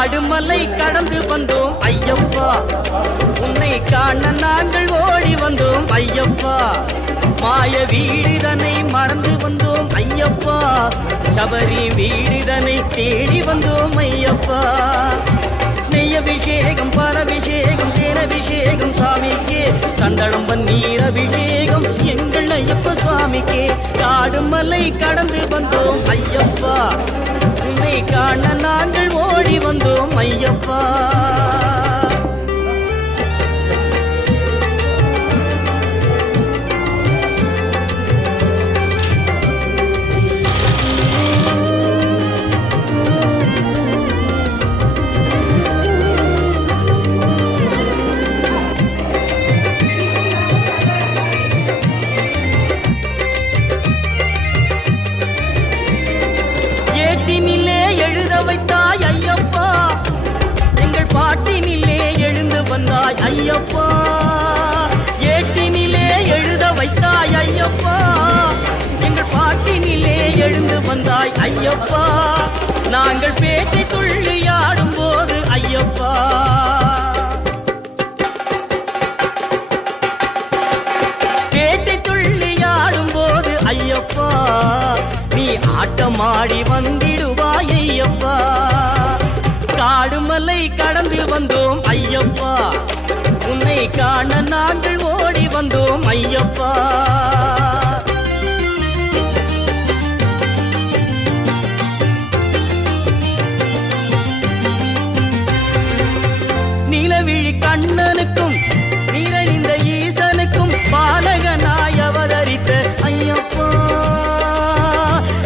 காடுமலை கடந்து வந்தோம் ஐயப்பா, உன்னை காண நாங்கள் ஓடி வந்தோம் ஐயப்பா. மாய வீடுதனை மறந்து வந்தோம் ஐயப்பா, சபரி வீடுதனை தேடி வந்தோம் ஐயப்பா. நெய்யபிஷேகம் பரபிஷேகம் தேனபிஷேகம் சாமிக்கே, சந்தனம் பன்னீர் அபிஷேகம் எங்கள் ஐயப்ப சுவாமிக்கே. காடுமலை கடந்து வந்தோம் ஐயப்பா, உன்னை காண நாங்கள் ஓடி வந்தோம் ஐயப்பா. ஏட்டினிலே எழுத வைத்தாய் ஐயப்பா, எங்கள் பாட்டினிலே எழுந்து வந்தாய் ஐயப்பா. ஏட்டினிலே எழுத வைத்தாய் ஐயப்பா, எங்கள் பாட்டினிலே எழுந்து வந்தாய் ஐயப்பா. நாங்கள் பேட்டை துள்ளி ஆடும் போது ஐயப்பா, பேட்டை துள்ளி ஆடும் போது ஐயப்பா, நீ ஆட்டமாடி வந்திடுவாய் ஐயப்பா. காடுமலை கடந்து வந்தோம் ஐயப்பா, உன்னை காண நாங்கள் ஓடி வந்தோம் ஐயப்பா. நிலவிழி கண்ணனுக்கும் நீரணிந்த ஈசனுக்கும் பாலகனாய் அவதரித்த ஐயப்பா.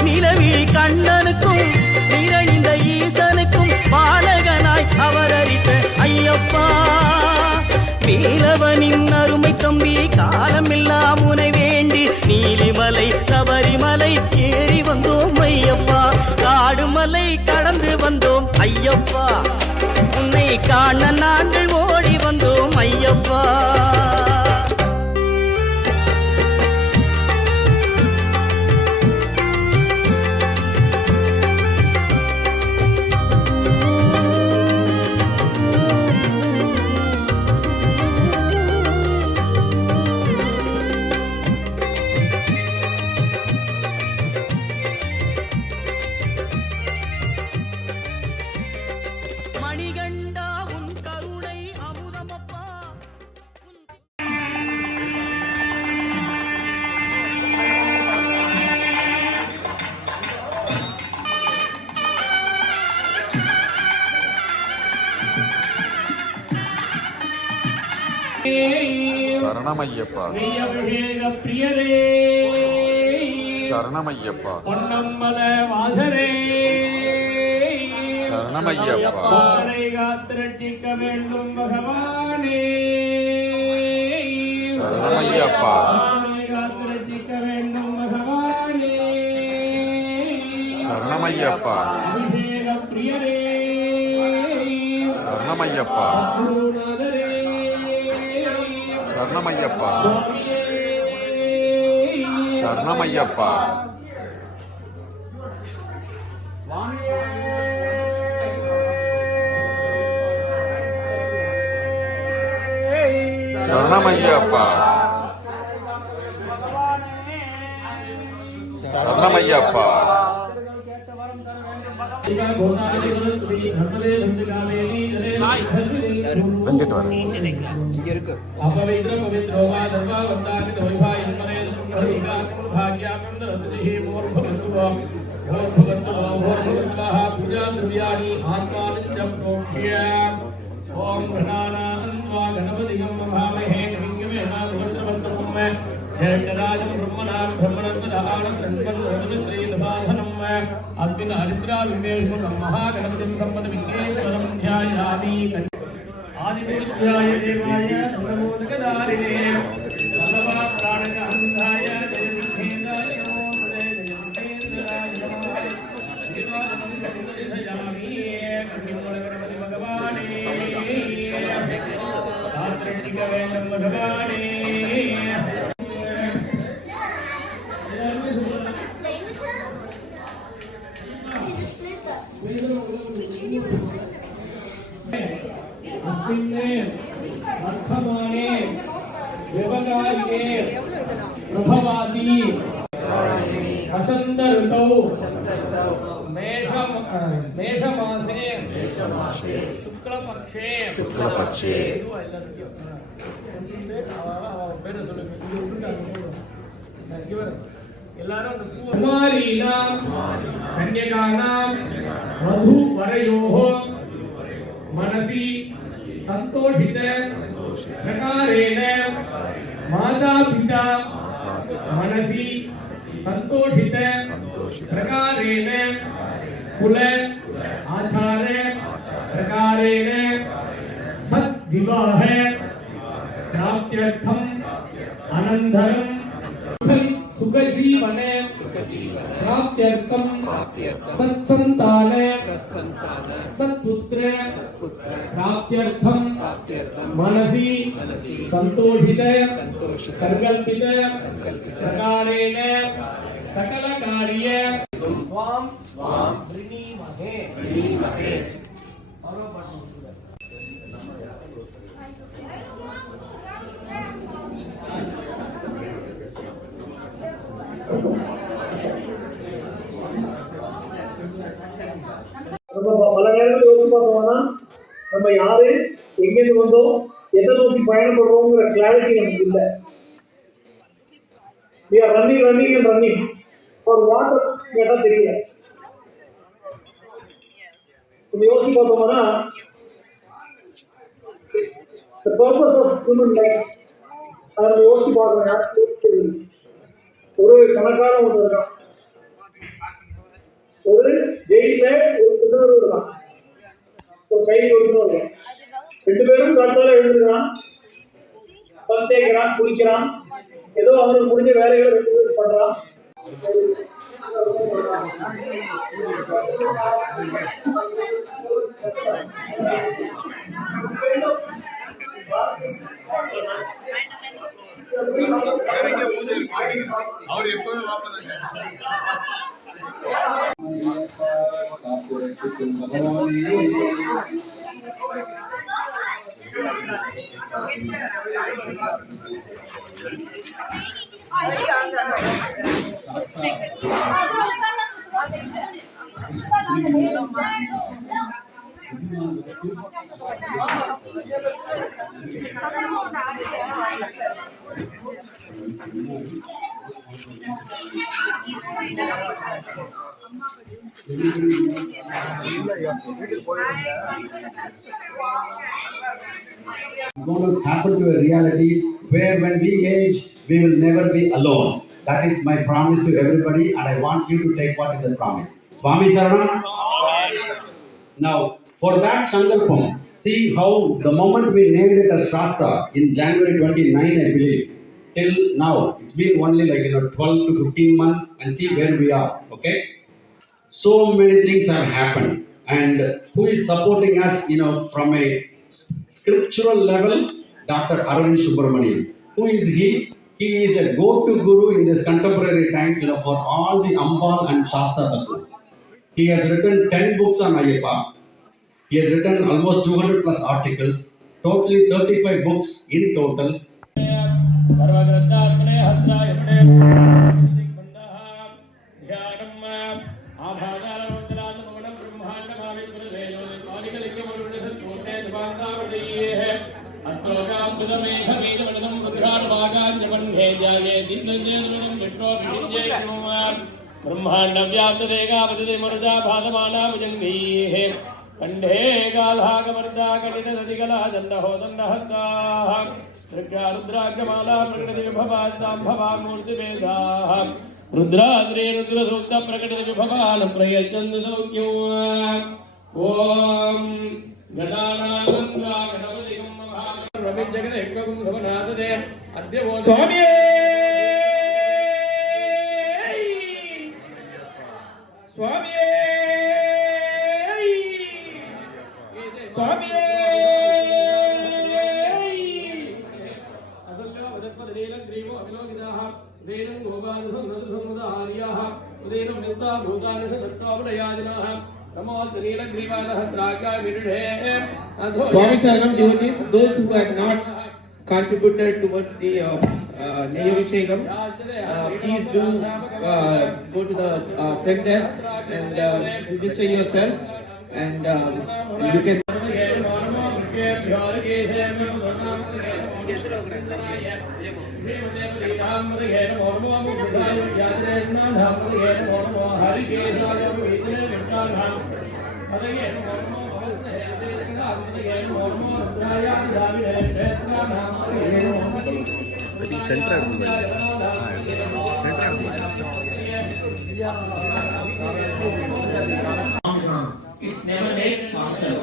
நிலவிழி கண்ணனுக்கும் நீரணிந்த ஈசனுக்கும் பாலகனாய் அவதரித்த ஐயப்பா. நீலவனின் அருமை தம்பி காலமெல்லாம் உனை வேண்டி நீலிமலை சபரிமலை ஏறி வந்தோம் ஐயப்பா. காடுமலை கடந்து வந்தோம் ஐயப்பா, உன்னை காண நாங்கள் ஓடி வந்தோம் ஐயப்பா. மணிகண்டா உன் கருணை அமுதமப்பா. சரணமையப்பா பிரியரே சரணமையப்பா பொன்னம்மல வாசரே சரணமையப்பா காத்திரட்டிக்க வேண்டும் பகவானே சரணமையப்பா காத்திரட்டிக்க வேண்டும் பகவானே சரணமையப்பா அபிஷேக பிரியரே சரணமையப்பா குருநாதரே சரணமையப்பா சுவாமியே சரணமையப்பா சரணமையப்பா சரணமையப்பா வந்துட்டு வரேன் ஓம் கணானான்வா கணபதிகம் மகாமஹே கவிங்கமேனாவஸ்ரவந்தம் ஜெயராஜம் பிரம்மணாம் பிரம்மணத்வதானம் தன்வந்தோதனத்ரீலசாதனம் அர்ஜுன ஹரித்ரா விமேஷம் மகாகணபதிம் சம்பத விக்னேஸ்வரம் த்யாயாமி ஆதிபுருத்யாய தேவாய சர்வமோதகதாரிணே சர்வமாத்ராணகாந்தாய ஜெயவிக்னேந்தாய நமோ நமே ஜெயவிக்னேந்தாய நமோ சிவாதனம் சந்ததிதயாமி கன்னிமூலகணபதி பகவானே காத்திரட்டிக்க வேண்டும் பகவானே ददाति वसंत ऋतौ मेषमासे शुक्लपक्षे कुमारीणां कन्यकानां वधूवरयोः मनसि संतोषित प्रकारेण माता-पिता मनसि संतोषित प्रकारेण कुल आचार प्रकारेण सद्विवाह प्राप्त्यर्थम अनन्तरं सुखजीवन प्राप्त्यर्थम सत्संतान सत्पुत्र प्राप्त्यर्थम मनसि संतोषित संकल्पित प्रकारेण सकल कार्य त्वां वृणीमहे நம்ம பல நேரத்தில் யோசிச்சு பார்த்தோம்னா நம்ம யாரு எங்கேருந்து வந்தோம் எதை நோக்கி பயணப்படுறோங்கிற கிளாரிட்டி நமக்கு இல்லை. we are running for what கேட்டா தெரியல. நம்ம யோசிச்சு பார்த்தோம்னா the purpose of human life அதை நம்ம யோசிச்சு பார்க்கணும். ஒரு கணக்காரன் ஒன்று இருக்கான், ஒரு ஜெயில ஒரு புத்தகம் இருக்கான், ஒரு கைதி ஒருத்தரும் இருக்கான். ரெண்டு பேரும் காத்தால எழுதுகிறான், பந்தேக்கிறான், குளிக்கிறான், ஏதோ அவனுக்கு முடிஞ்ச வேலைகளை ரெண்டு பேரும் பண்றான். அவர் எப்போதும் It's going to happen to a reality where when we age, we will never be alone. That is my promise to everybody, and I want you to take part in the promise. Swami Saranam. Now, for that Sankalpam, see how the moment we named it as Shastra in January 29, I believe, till now, it's been only 12 to 15 months, and see where we are, okay? So many things have happened, and who is supporting us, from a scriptural level? Dr. Arvind Subramanian. Who is he? He is a go-to guru in this contemporary times, for all the Ambal and Shastra Tattvas. He has written 10 books on Ayyappa. He has written almost 200 plus articles, totally 35 books in total. ब्रह्मांड व्याप्त देगा बदते मुर्जा भादमाना भुजंगीः कंठे गालहाग वर्धा कटित दधिकला दंडहो दंडहस्ताः सृग्या रुद्राक्षमाला प्रकटित विभवा सांभवा मूर्ति वेदाः रुद्राद्रे रुद्र सूक्त प्रकटित विभवान प्रयच्छन्द सौख्यो ओम गदानानंदा गणपतिगम महाम रवि जगत एकगम भवनाथ दे अद्य स्वामी स्वामी स्वामी असल्यो वदत्पदनीलं ग्रीवो अविलोकिताः उदेनं गोपालसं रजसंवदाहार्याः उदेनं नित्ता भूतानि सदत्तावलयाजिनाः नमोऽल्पनीलग्रीवादः द्राक्षा विरुढे Swami Saranam devotees, those who had not contributed towards the Neyavishekam, please do go to the front desk and register yourself, and you can. It's never made function.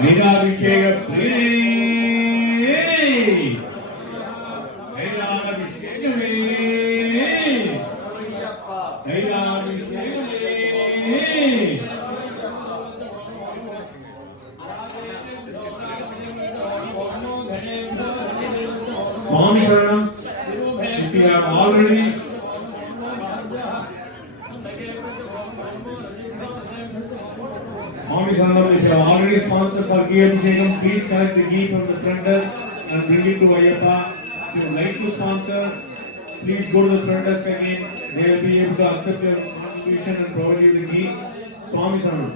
Neyavishekam Swami Saranam, if you have already Swami Saranam, if you have already sponsored for ghee abhishekam, please collect the ghee from the front desk and bring it to Ayyappa. If you would like to sponsor, please go to the front desk again. They will be able to accept your contribution and provide you the ghee. Swami Saranam.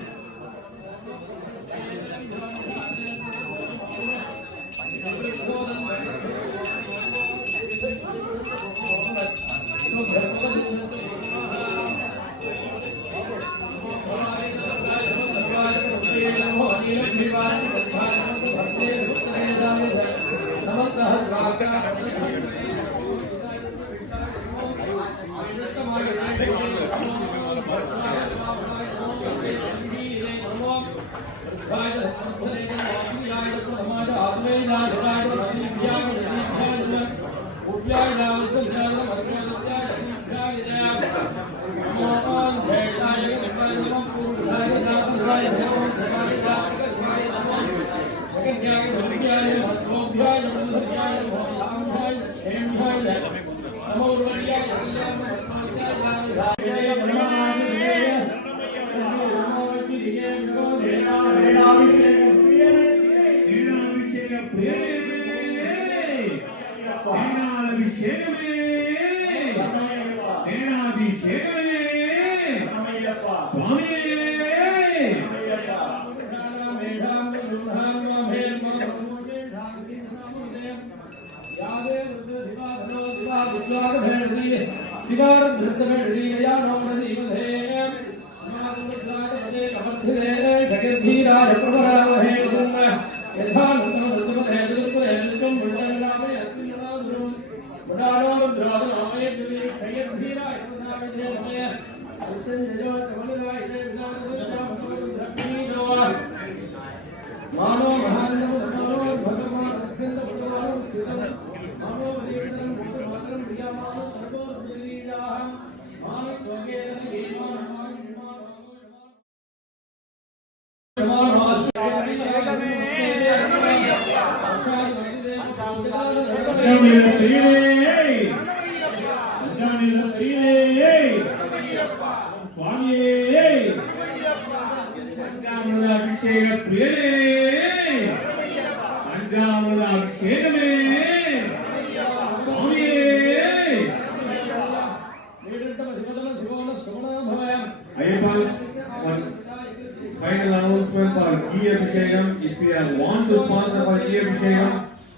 Final announcement for ghee abhishekam. If you want to sponsor for ghee abhishekam,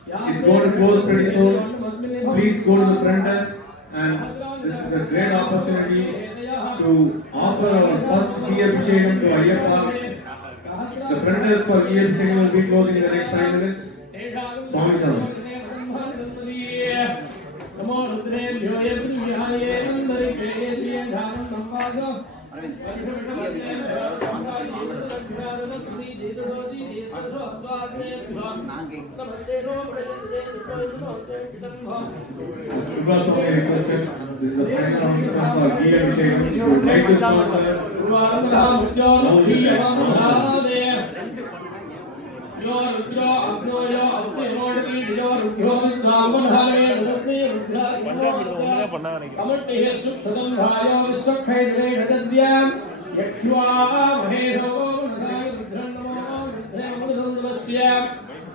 it's going to close pretty soon. Please go to the front desk, and this is a great opportunity to offer our first ghee abhishekam to Ayyappa. The front desk for ghee abhishekam will be closing in the next 5 minutes. Swami Saranam. Come on, This is the final announcement for Ghee Abhishekam. If you would like to sponsor,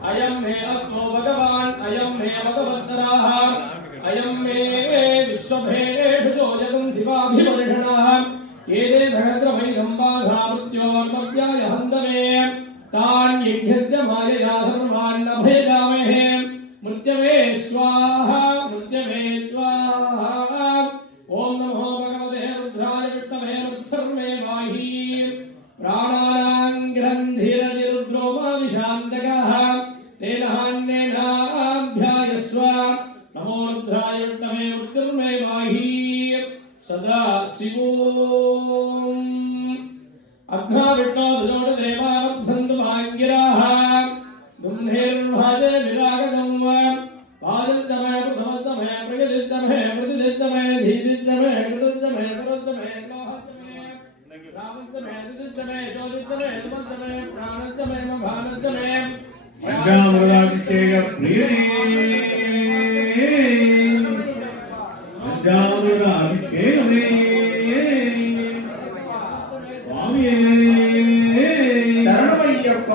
अयं मे आत्मो भगवान् अयं मे भगवत्तराः अयं मे विश्वभेषजो जगं शिवाभिवर्षणः एते सहस्रमैनं बाधा मृत्योर्मध्याय हन्तवे तान् यज्ञस्य मायया सर्वान् नभेदामहे मृत्यवे स्वाहा मृत्यवे स्वाहा ॐ नमो भगवते रुद्राय विष्णवे रुद्रमे वाहि प्राणानां ग्रन्थिरतिरुद्रो माविशान्तकः तेन हान्येनाभ्यायस्व नमो रुद्राय विष्णवे रुद्रमे वाहि सदा शिवोम् अग्ना विष्णो दुजोडदेवावद्धन्तुमाङ्गिराः दुम्नेर्भाजे विरागदं पादन्तमे प्रथमस्तमे प्रगदिस्तमे प्रतिदिस्तमे धीदिस्तमे कृतस्तमे सर्वस्तमे लोहस्तमे रामस्तमे दिदिस्तमे ज्योतिस्तमे सुमस्तमे प्राणस्तमे मभानस्तमे पंचामृताभिषेक प्रियने पंचामृताभिषेकमे स्वामिये शरणमय्यप्प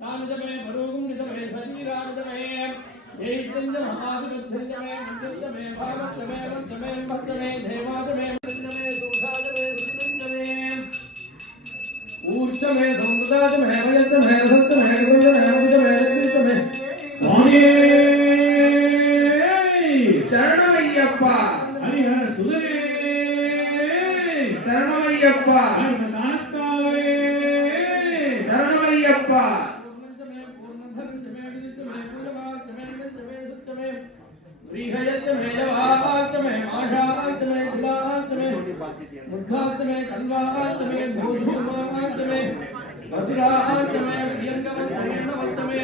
सामजमे भरोगुंजमे सजीराजमे जयितंज महादिवृद्धंजमे मंदिरमे भावतमे वंदमे भक्तमे देवादमे मंदमे सुखादमे सुचिंजमे ऊर्चमे संगदादमे वयतमे सत्तमे गुरुदमे मुदमे नित्यमे स्वामिये शरणमय्यप्प हरिहर सुदने शरणमय्यप्प हरिमदात्तावे शरणमय्यप्प श्रीहयत्तमे जवात्तमे आशात्तमे दिलात्तमे मुद्धात्तमे कन्वात्तमे भूधूमात्तमे वसुरात्तमे विद्यङ्गवत्तमे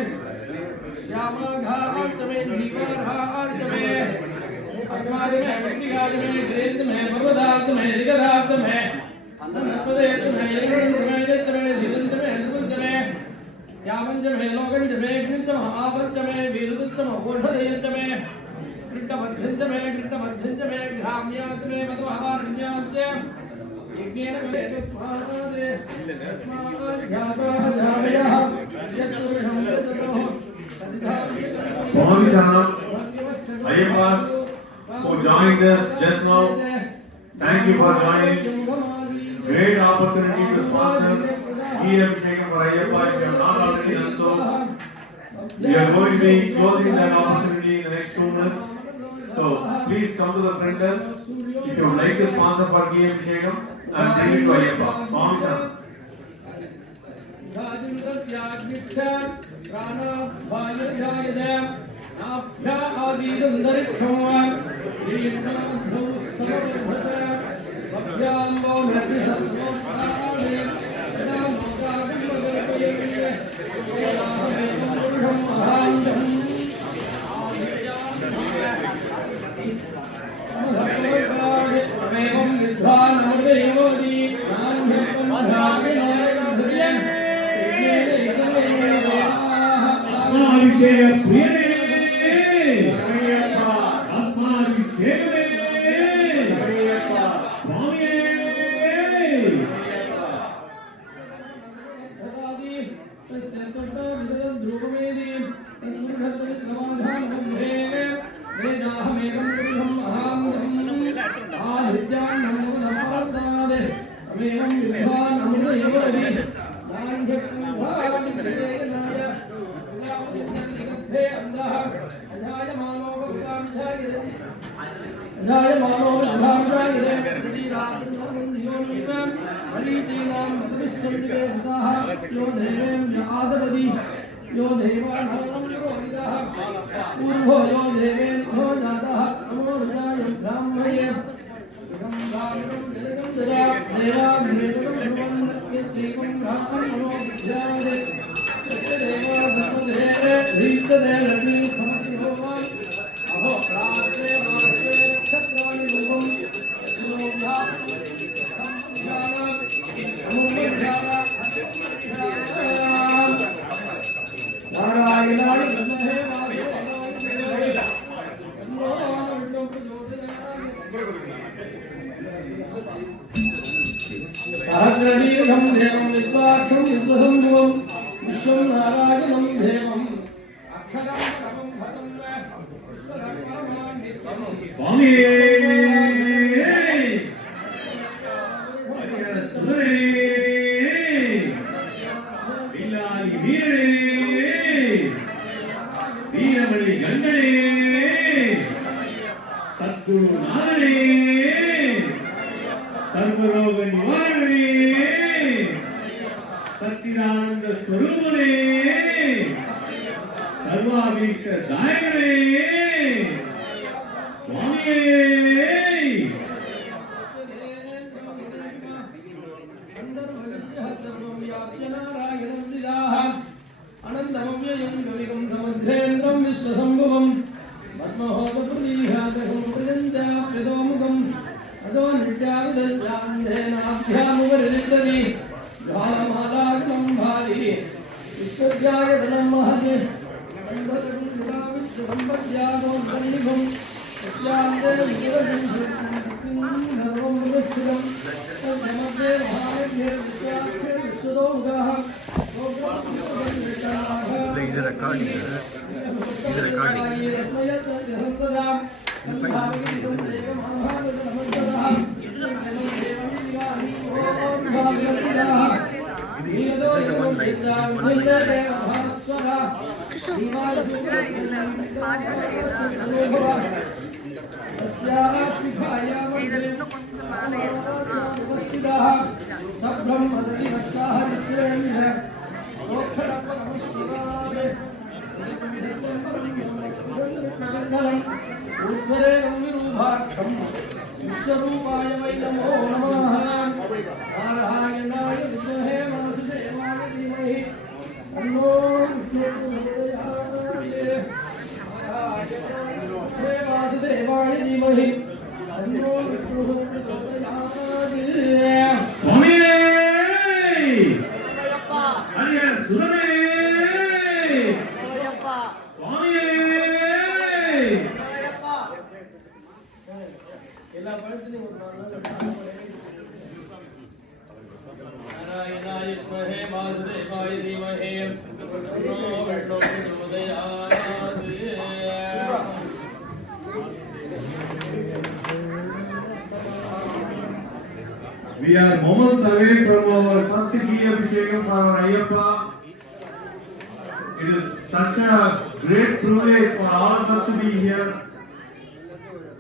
श्यामाघात्तमे जीवाघात्तमे अग्मात्तमे वृत्तिघात्तमे गिरेत्तमे पर्वतात्तमे दिगधात्तमे नर्मदेत्तमे यज्ञन्तमे यत्तमे धीरन्तमे अनुपन्तमे श्यामन्तमे लोकन्तमे घृन्तमे आवृत्तमे वीरुदत्तमे ओषधयन्तमे कृष्णमध्यन्तमे कृष्णमध्यन्तमे ग्राम्यात्तमे मधुहारण्यात्ते यज्ञेन वेदस्मादे ध्याताजामयः यत्पुरुषं यततोः Swami Saranam, Ayyappas who joined us just now, thank you for joining. Great opportunity to sponsor Ghee Abhishekam for Ayyappa if you have not already done so. We are going to be closing that opportunity in the next 2 minutes. So please come to the front desk if you would like to sponsor for Ghee Abhishekam and bring it to Ayyappa. Swami Saranam. अस्माभिषेक प्रियने अस्माभिषेकमे स्वामिये यो देवानां पुरोहितः पूर्वो यो देवेभ्यो जातः नमो विजाय ब्राह्मणे सहस्रवीरं देवं विश्वाक्षं विश्वसंभवं विश्वं नारायणं देवम् अक्षरं परमं पदं विश्वधर्ममान्वितं स्वामी सुंदरे बिल्लाली वीरे वीरमणि गंगणे सद्गुरु नादने सर्वरोग निवारणे सच्चिदानंद स्वरूपणे सर्वाभीष्ट दायणे स्वामी अनंतमव्ययं कविगं समुद्रेन्द्रं विश्वसंभवं पद्महोतप्रदीघातकं प्रजन्त्याप्यतोमुखम् अदो नित्याविदन्यान्धेनाभ्यामुपरिदिग्धति ज्वालमालाग्नं भाति विश्वज्यायतनं महति सम्पद्यागोन्निभं सत्यान्ते विरजं सर्वं विवक्षितं तन्मध्ये महायज्ञे विश्वाख्ये विश्वदोमुखाः இது ரெக்கார்டிங் विश्वरूपाय वै नमो नमः नारायणाय विद्महे वासुदेवाय धीमहि तन्नो वासुदेवाय धीमहि तन्नो स्वामी हरिहर सुरने स्वामी எல்லா பழத்திலையும் ஒரு நாராயணாய வித்மஹே வாசுதேவாய தீமஹி தன்னோ Vishnu பிரச்சோதயாத். We are moments away from our first Ghee Abhishekam for our Ayyappa. It is such a great privilege for all of us to be here.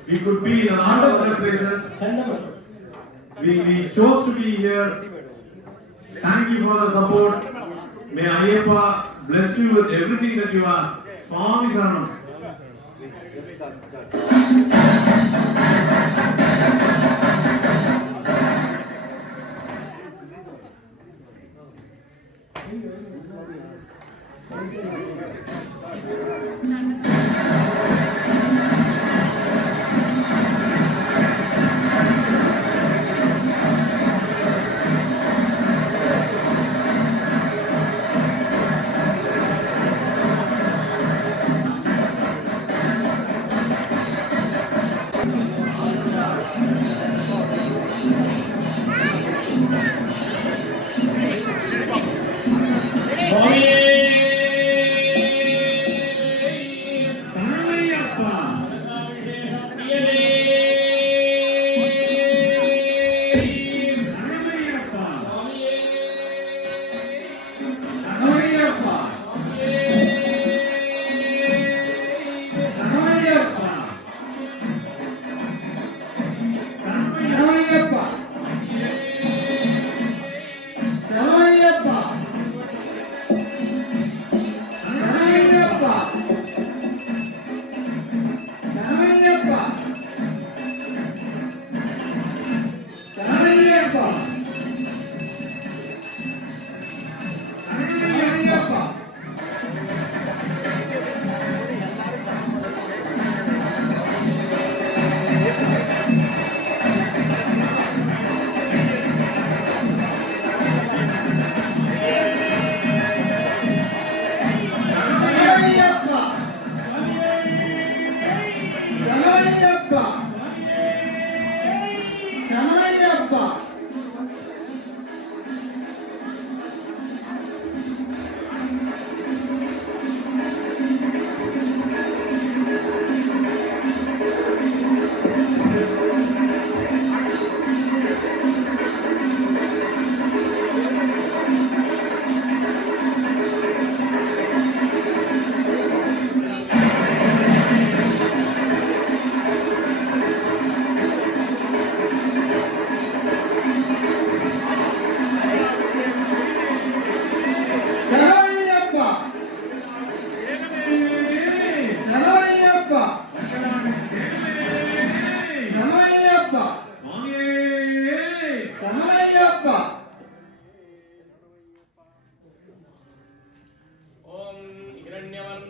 We could be in a lot of other places. We chose to be here. Thank you for the support. May Ayyappa bless you with everything that you ask. Swami Saranam.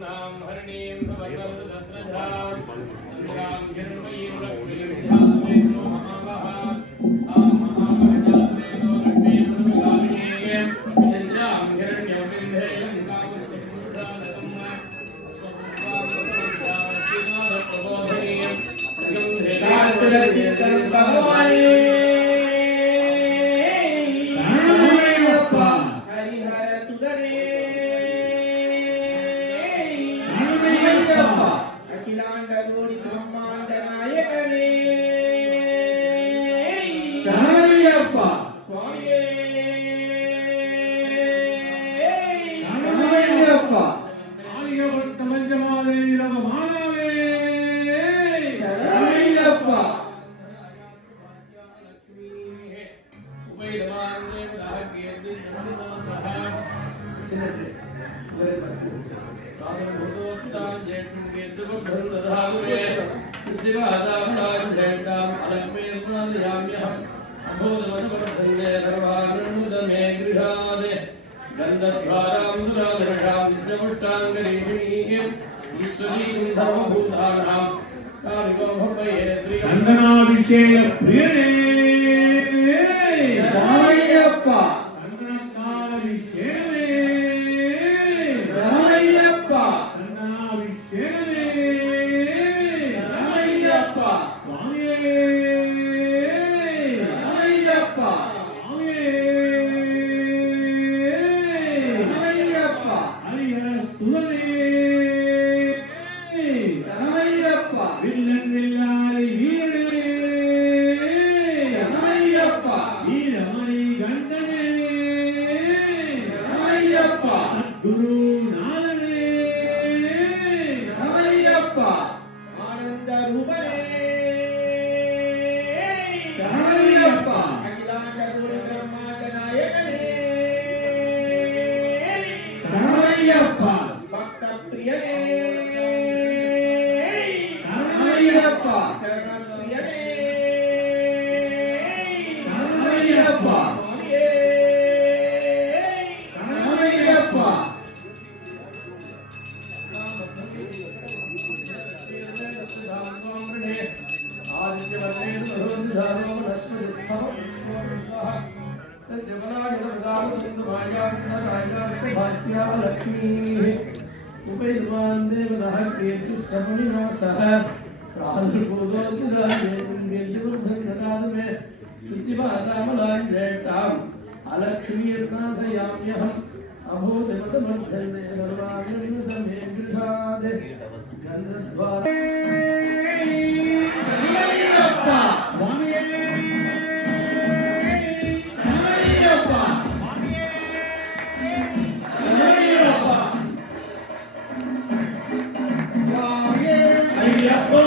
नाम हरणीं भवतरदत्रजां राम हिरण्मयीं लक्ष्मीं ध्यात्मेन महावः महावहजाते दोरण्ये प्रभुकारिणे चन्द्रां हिरण्यं विन्ध्यं कामस्तुभ्रानतं स्वभुवामप्रबोधनीयं गन्धेराजलचित्तं भगवाने चंदनाभिषेक प्रियने रामय्यप्पा चंदनाभिषेकने रामय्यप्पा चंदनाभिषेकने रामय्यप्पा स्वामी रामय्यप्पा स्वामी रामय्यप्पा हरिहर सुरने रामय्यप्पा विल्लन विल्लारी वीरने रामय्यप्पा वीरमणि गंडने रामय्यप्पा सद्गुरु नादने रामय्यप्पा आनंद रूपने रामय्यप्पा अखिलांड गुरु ब्रह्मांड नायकने रामय्यप्पा भक्त प्रियने रामय्यप्पा शरण प्रियने रामय्यप्पा रामय्यप्पा अलक्ष्मीर्नाथयाम्यहम् अभूतमतमर्धने सर्वाग्निर्मे गृहादे गन्धद्वार रामय्यप्पा स्वामी रामय्यप्पा रामय्यप्पा स्वामी अय्यप्पा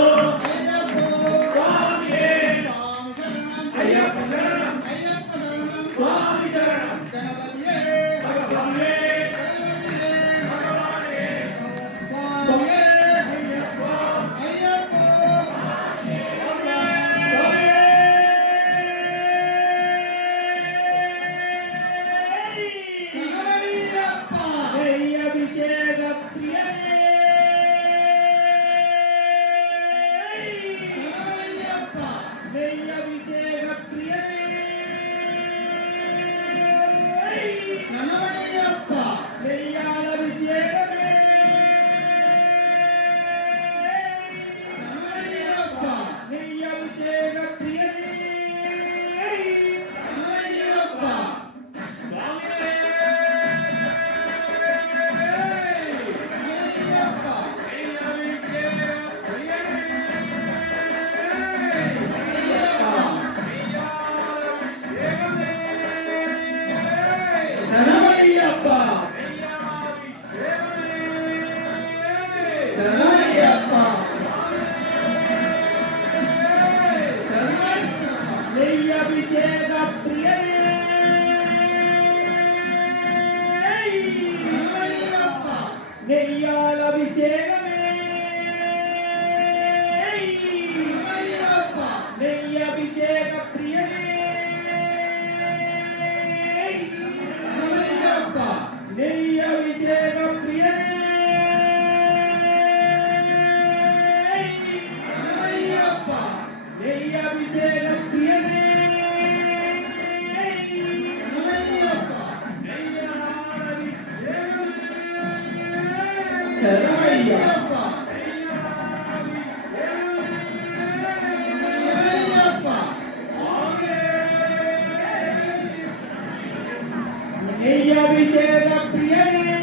நெய்யபிஷேக பிரியனே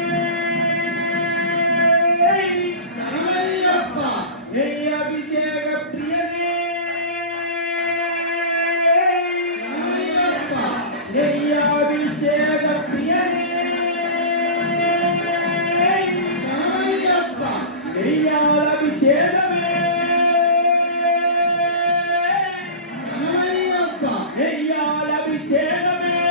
நெய்யபிஷேக பிரியனே நெய்யபிஷேக பிரியனே நெய்யால் அபிஷேகமே நெய்யால் அபிஷேகமே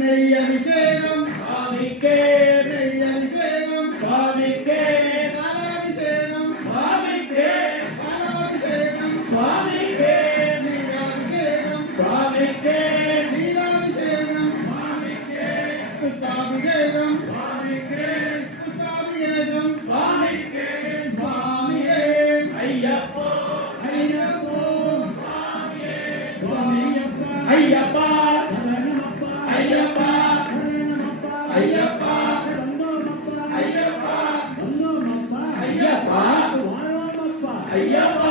நெய்யபிஷேகம் சுவாமிக்கே நெய்யபிஷேகம் சுவாமிக்கே பாலாபிஷேகம் சுவாமிக்கே பாலாபிஷேகம் சுவாமிக்கே நீராபிஷேகம் சுவாமிக்கே நீராபிஷேகம் புஷ்பாபிஷேகம் சுவாமிக்கே புஷ்பாபிஷேகம் சுவாமிக்கே சுவாமியே ஐயப்போ ஐயப்போ ஐயப்பா ஐயப்பா ஐயப்பா ஐயப்பா ஐயப்பா ஐயப்பா ஐயப்பா ஐயப்பா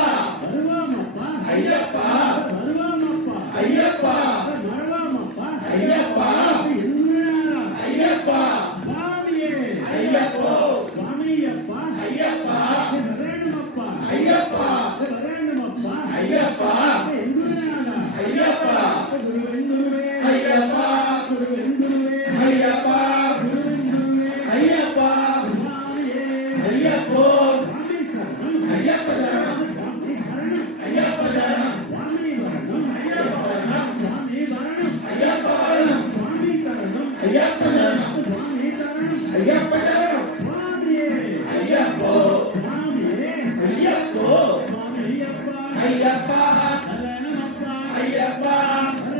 ஐயப்பா ஐயப்பா ஐயப்போ ஐயப்பா ஐயப்பா ஐயப்பா ஐயப்பா ஐயப்பா ஐயப்பா ஐயப்பா ஐயப்போ ஐயப்ப சரணம் ஐயப்ப சரணம் ஐயப்ப சரணம் ஐயப்ப சரணம் ஐயப்ப சரணம் ஐயப்போ ஐயப்போ ஐயப்பா ஐயப்பா ஐயப்பா ஐயப்பா ஐயப்போ ஐயப்பா ஐயப்பா ஐயப்பா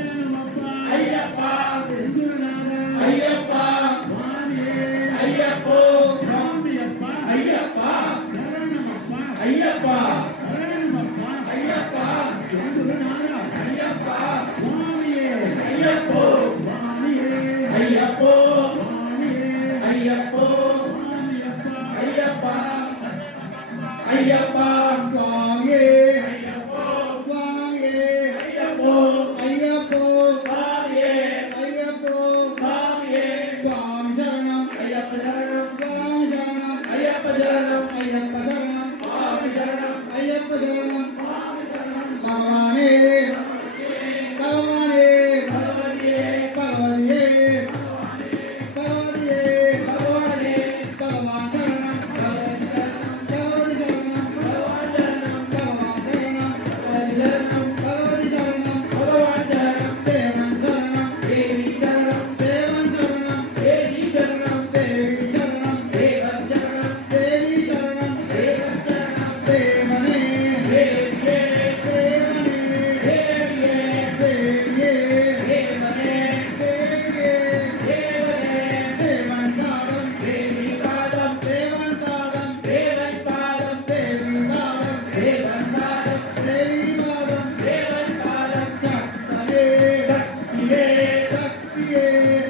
ஐயப்பா ஐயப்போ ஐயப்போ ஐயப்போ ஐயப்பா ஐயப்பா சுவாமியே சுவாமியே ஐயப்போ ஐயப்போ சுவாமியே ஐயப்போ சுவாமியே சுவாமி சரணம் ஐயப்ப சரணம் சுவாமி சரணம் ஐயப்ப சரணம் ஐயப்ப சரணம் சுவாமி சரணம் ஐயப்ப சரணம் பகவானே பகவானே பகவதியே பகவானே பகவானே பகவானே பகவான் சரணம் பகவதி சரணம் பகவான் சரணம் பகவான் சரணம் பகவதி சரணம் பகவதி சரணம் பகவான் சரணம் தேவன் சரணம் தேவி சரணம் தேவன் சரணம் தேவி சரணம் தேவி சரணம் தேவன் சரணம் தேவி சரணம் தேவன் சரணம் தேவனே தேவியே தேவனே தேவியே தேவியே தேவனே தேவியே தேவனே தேவன் பாதம் தேவி பாதம் தேவன் பாதம் தேவன் பாதம் தேவி பாதம் தேவன் பாதம் தேவி பாதம் தேவன் பாதம் சக்தரே சக்தியே சக்தியே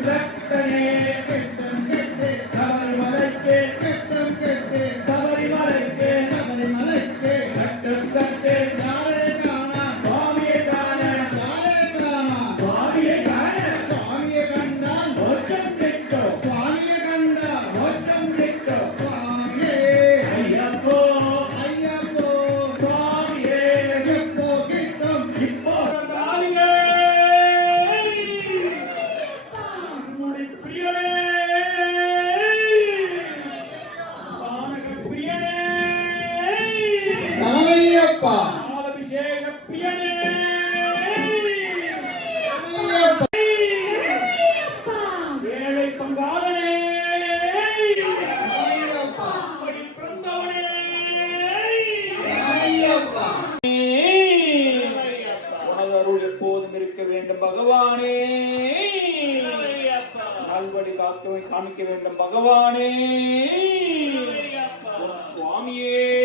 சக்தனே கெட்டம் கெட்டே சபரிமலைக்கு கெட்டம் கெட்டே சபரிமலைக்கு சபரிமலைக்கு கட்டம் கட்டு யாரே காணா சுவாமியை காண யாரே காணா சுவாமியை காண சுவாமியை கண்டால் மோட்சம் கிட்டும் சுவாமியை கண்டால் மோட்சம் கிட்டும் சுவாமியே ஐயப்போ ஐயப்போ சுவாமியே எப்போ கிட்டும் இப்போ காலிங்க முடி பிரியனே பானக பிரியனே சரணையப்பா பாத ஆசீர்வதிக்க வேண்டும் பகவானே. சுவாமியே.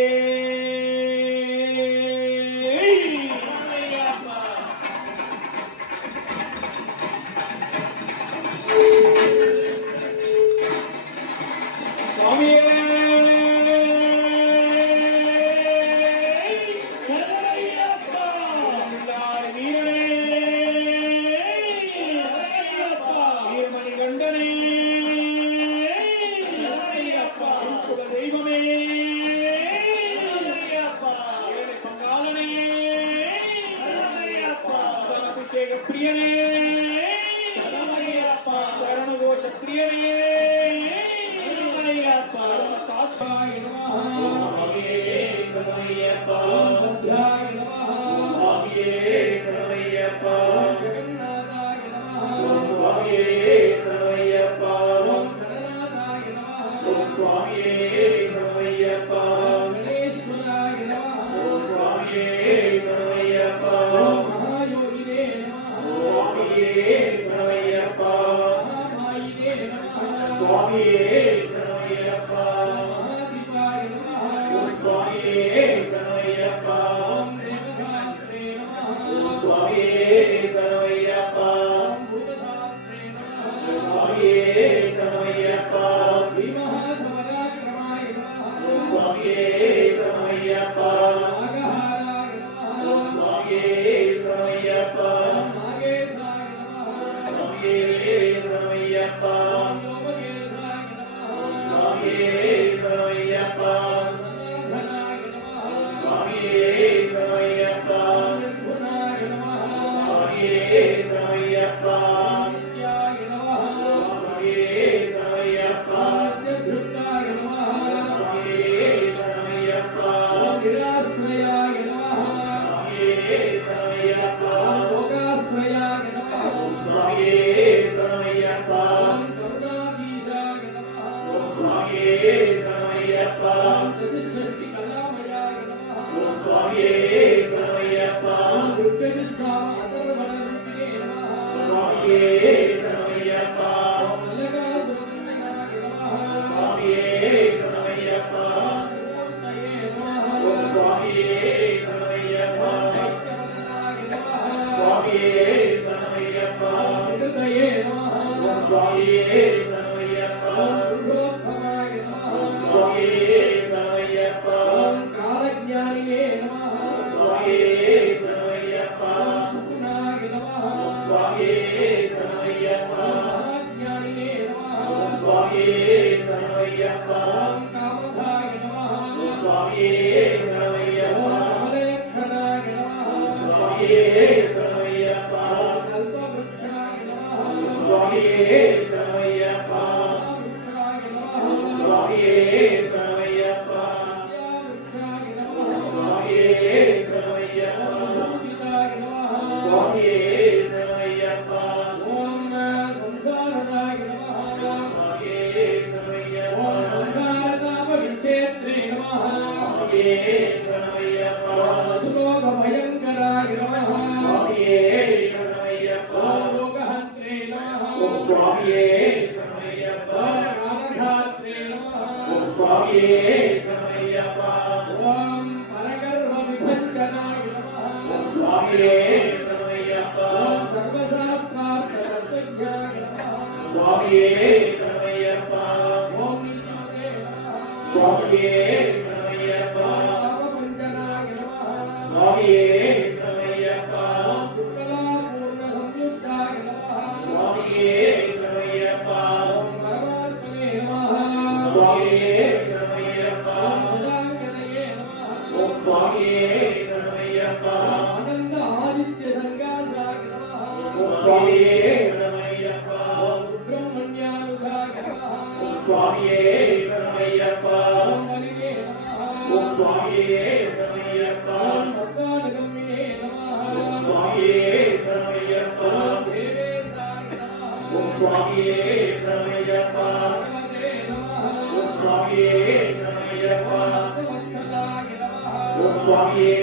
Swami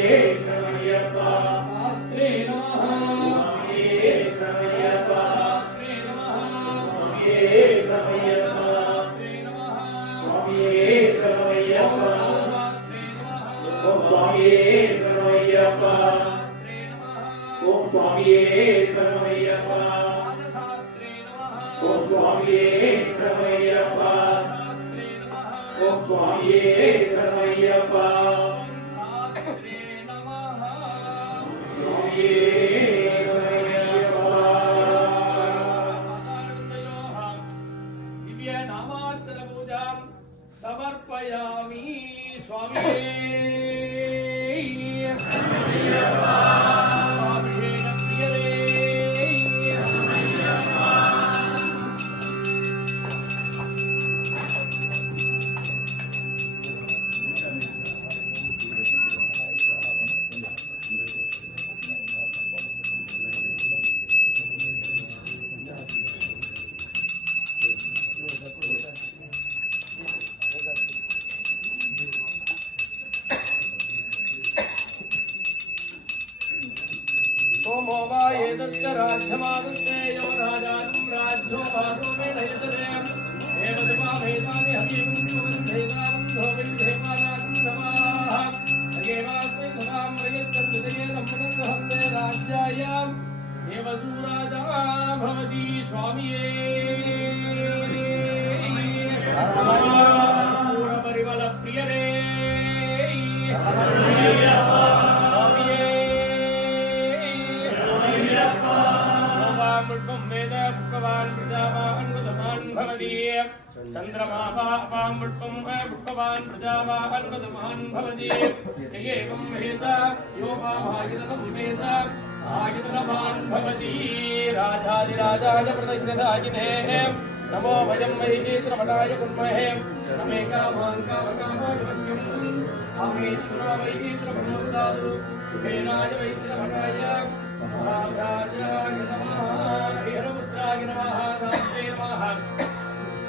சுவாமியே சரணமையப்பா ஓம் சுவாமியே சரணமையப்பா ஓம் சுவாமியே சரணமையப்பா ஓம் சுவாமியே சரணமையப்பா दिव्य नामार्चन पूजा समर्पयामि स्वामिये स्वामिये प्रियरे सोमो वा एतच्च राज्यमादुष्टे यो राजानं राज्यो भागो मे नयतते देवदेवा भेदानि हवीं कुर्वन्धेतावन्धो विद्धेवानां नमः अगेवास्मै सदां प्रयच्छन्दते सम्पन्नहस्ते राज्याय देवसूराजा भवति स्वामिये पूर्वपरिमलप्रियरे चंद्रमापां पुष्पं पुष्पवान् प्रजावान् पदमान् भवति एवं वेद योगाभागितं वेद आयुधनवान् भवति राजाधिराजाय प्रतिष्ठिताजिने नमो भजं वैचित्रपटाय कुर्महे समे कामाङ्कामकामाय मह्यं कामेश्वर वैचित्रपटोदातु वेनाय वैचित्रपटाय महाराजाय नमः वीरपुत्राय नमः नास्ते नमः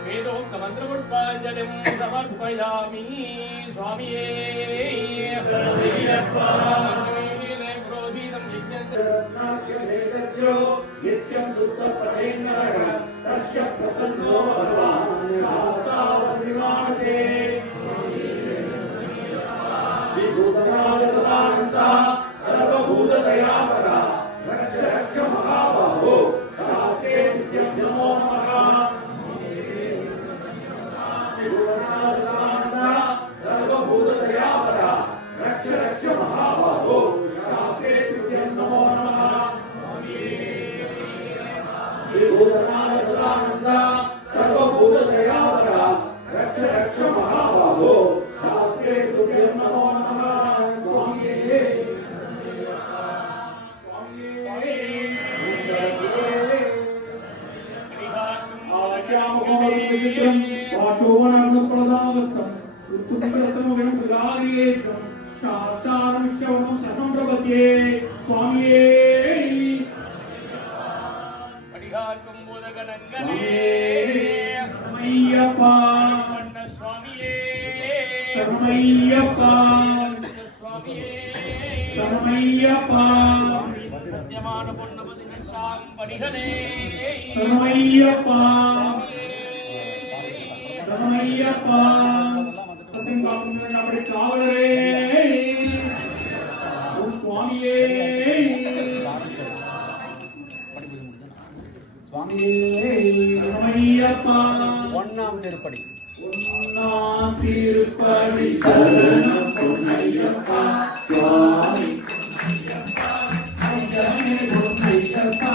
वेदोक्तमन्त्रपुष्पाञ्जलिं समर्पयामि स्वामिये शरणमय्यप्पा क्रोधीनं यज्ञो नित्यं सुप्तपठेन्नरः तस्य प्रसन्नो भगवान् शास्त्रावश्रीमानसे श्रीभूतनाथ सदानन्दा सर्वभूतदयापरा रक्ष रक्ष महाबाहो शास्त्रे नित्यं नमो नमः श्रीभूतनाथ सदानन्दा सर्वभूतदयापरा रक्ष रक्ष महाबाहो शास्त्रे नित्यं नमो नमः श्रीभूतनाथ सदानन्दा सर्वभूतदयापरा रक्ष रक्ष महाबाहो शास्त्रे नित्यं नमो नमः स्वामिये आश्यामोहरविचित्रं वाशोवनाग्नप्रदावस्थं उत्तुङ्गरत्नमगणप्रदागेशं शास्त्रानुष्यवनं सर्वं प्रपद्ये स्वामिये परिहारं बोधगणङ्गने शरणमय्यप्पा स्वामिये शरणमय्यप्पा स्वामिये शरणमय्यप्पा सत्यमान पुण्यपतिनिष्ठां परिहरे शरणमय्यप्पा शरणमय्यप्पा सत्यं कामं अपने कावलरे ओम स्वामिये स्वामिये शरणमय्यप्पा ஒன்னாம் திருப்படி ஒன்னாம் திருப்படி சரணம் பொன்னையப்பா சுவாமி ஐயனே பொன்னையப்பா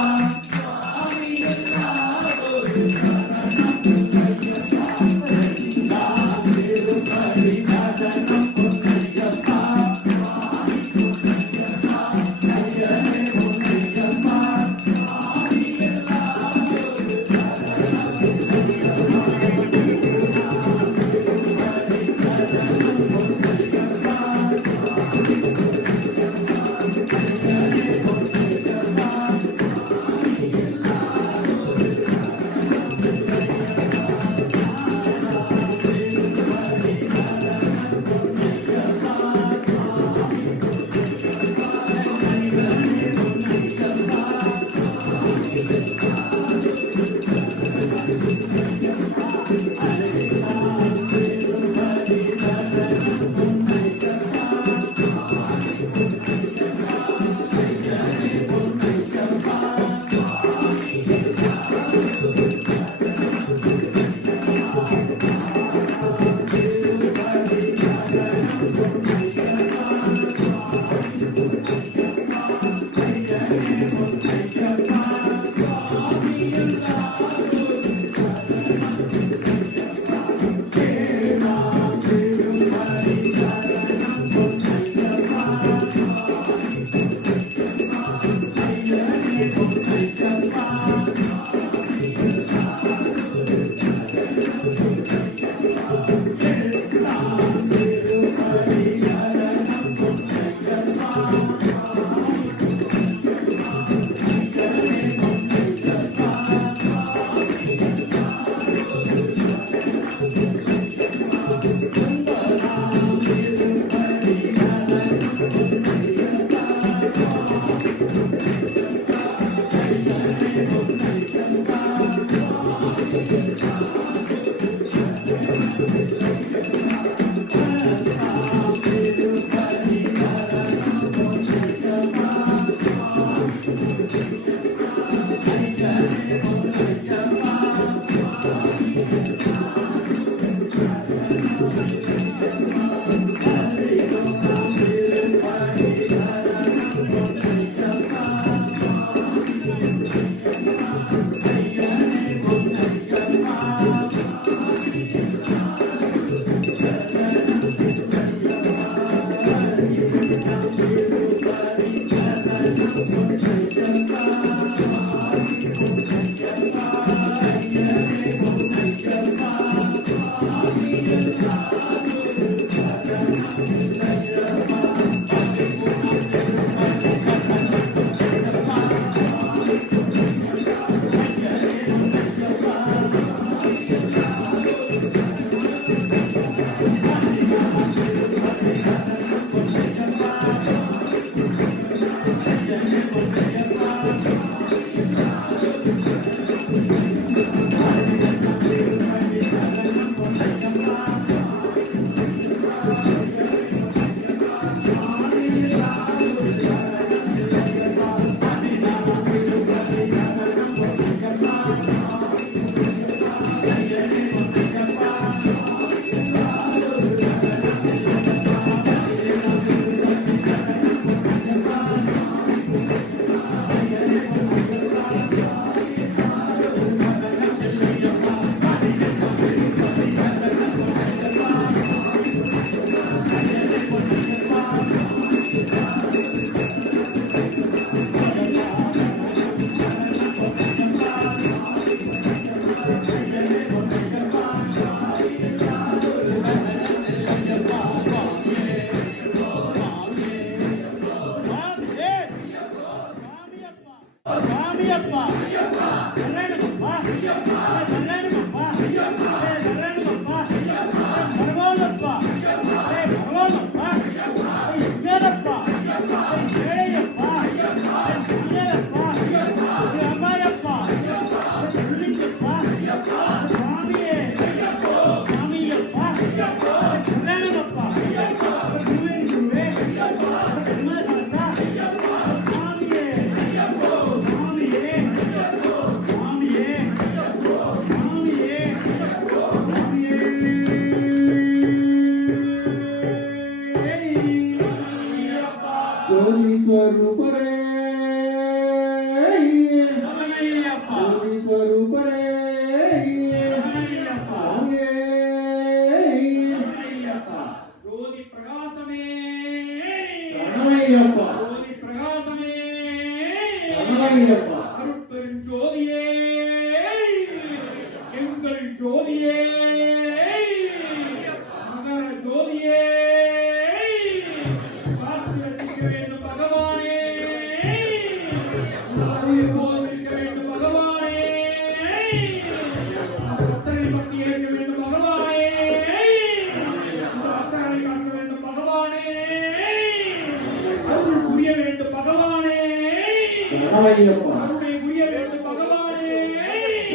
சரணமையப்பா அருளை புரிய வேண்டும் பகவானே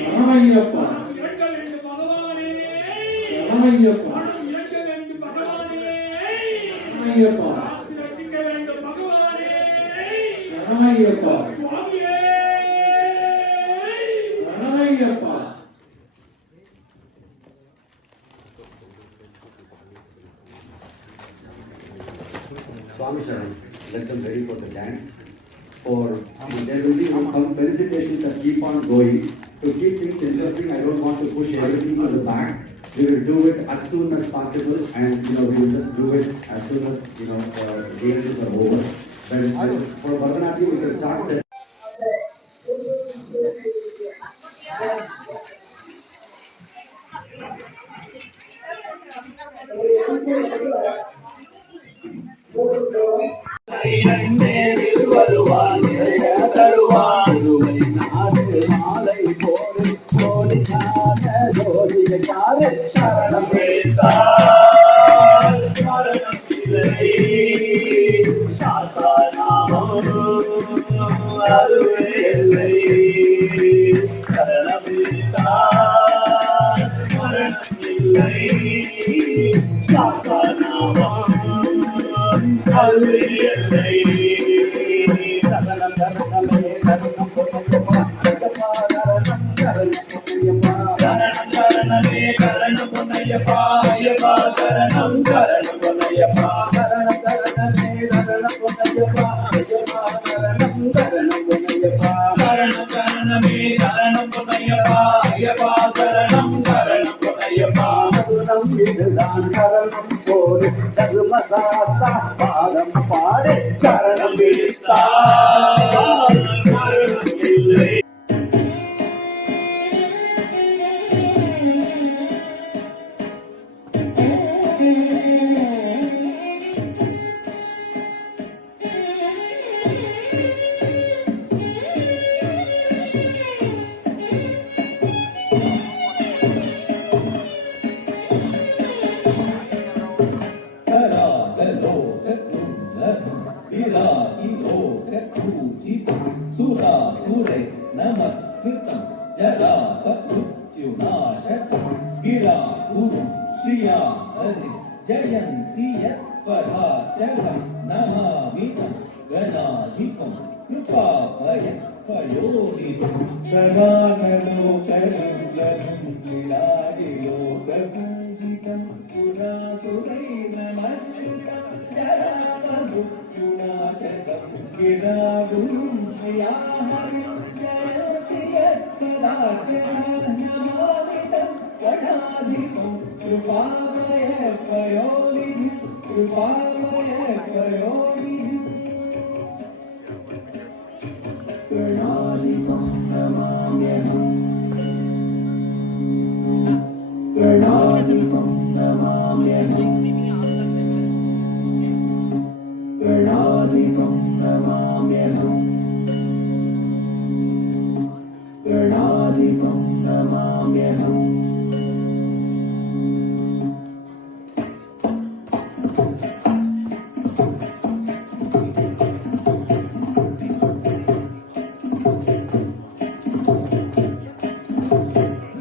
சரணமையப்பா இறங்க வேண்டும் பகவானே சரணமையப்பா பணம் இறங்க வேண்டும் பகவானே சரணமையப்பா காத்து ரட்சிக்க வேண்டும் பகவானே சரணமையப்பா சுவாமியே சரணமையப்பா Swami Sharan, let them ready for the dance. There will be some felicitations that keep on going. To keep things interesting, I don't want to push everything to the back. We will do it as soon as possible, and we will just do it as soon as dances are over. Then for Bharatanatyam, we can start set. जयन्ति यत्पदाचलं नमामितं गणाधिपं कृपाभयपयोनिधिं सदानलोकदुर्लभं लीलादिलोकपूजितं सुरासुरैर्नमस्कृतं जरामृत्युनाशकं गिरागुरुं श्रियाहरिं जयन्ति यत्पदाचलं नमामितं गणाधिपं कृपामयपयोनिधिं गणाधिपं नमाम्यहम् गणाधिपं नमाम्यहम् गणाधिपं नमाम्यहम् गणाधिपं नमाम्यहम्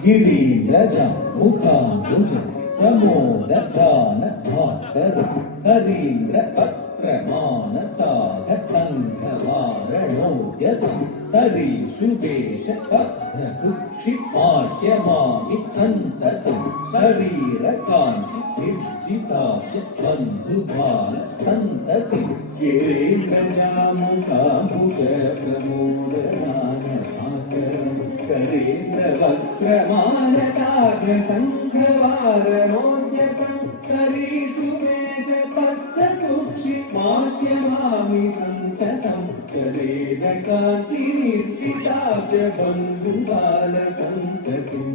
गिरीन्द्रजं मुखाम्बुजं प्रमोदगानभास्करं हरीन्द्रपत्रमानतागसङ्घवारणोद्यतं सरीषुवेशपद्धकुक्षिपास्यमामि सन्ततं शरीरकान्तिर्जिताब्जबन्धुबाल सन्ततिं गिरीन्द्रजामुखाम्बुजप्रमोदगानभास्करं करेन्द्रवक्त्रमानताग्रसङ्घवारणोद्यतं सरीषुवेशपद्धकुक्षिपास्यमामि सन्ततं शरीरकान्तिर्जिताब्जबन्धुबालसन्ततिं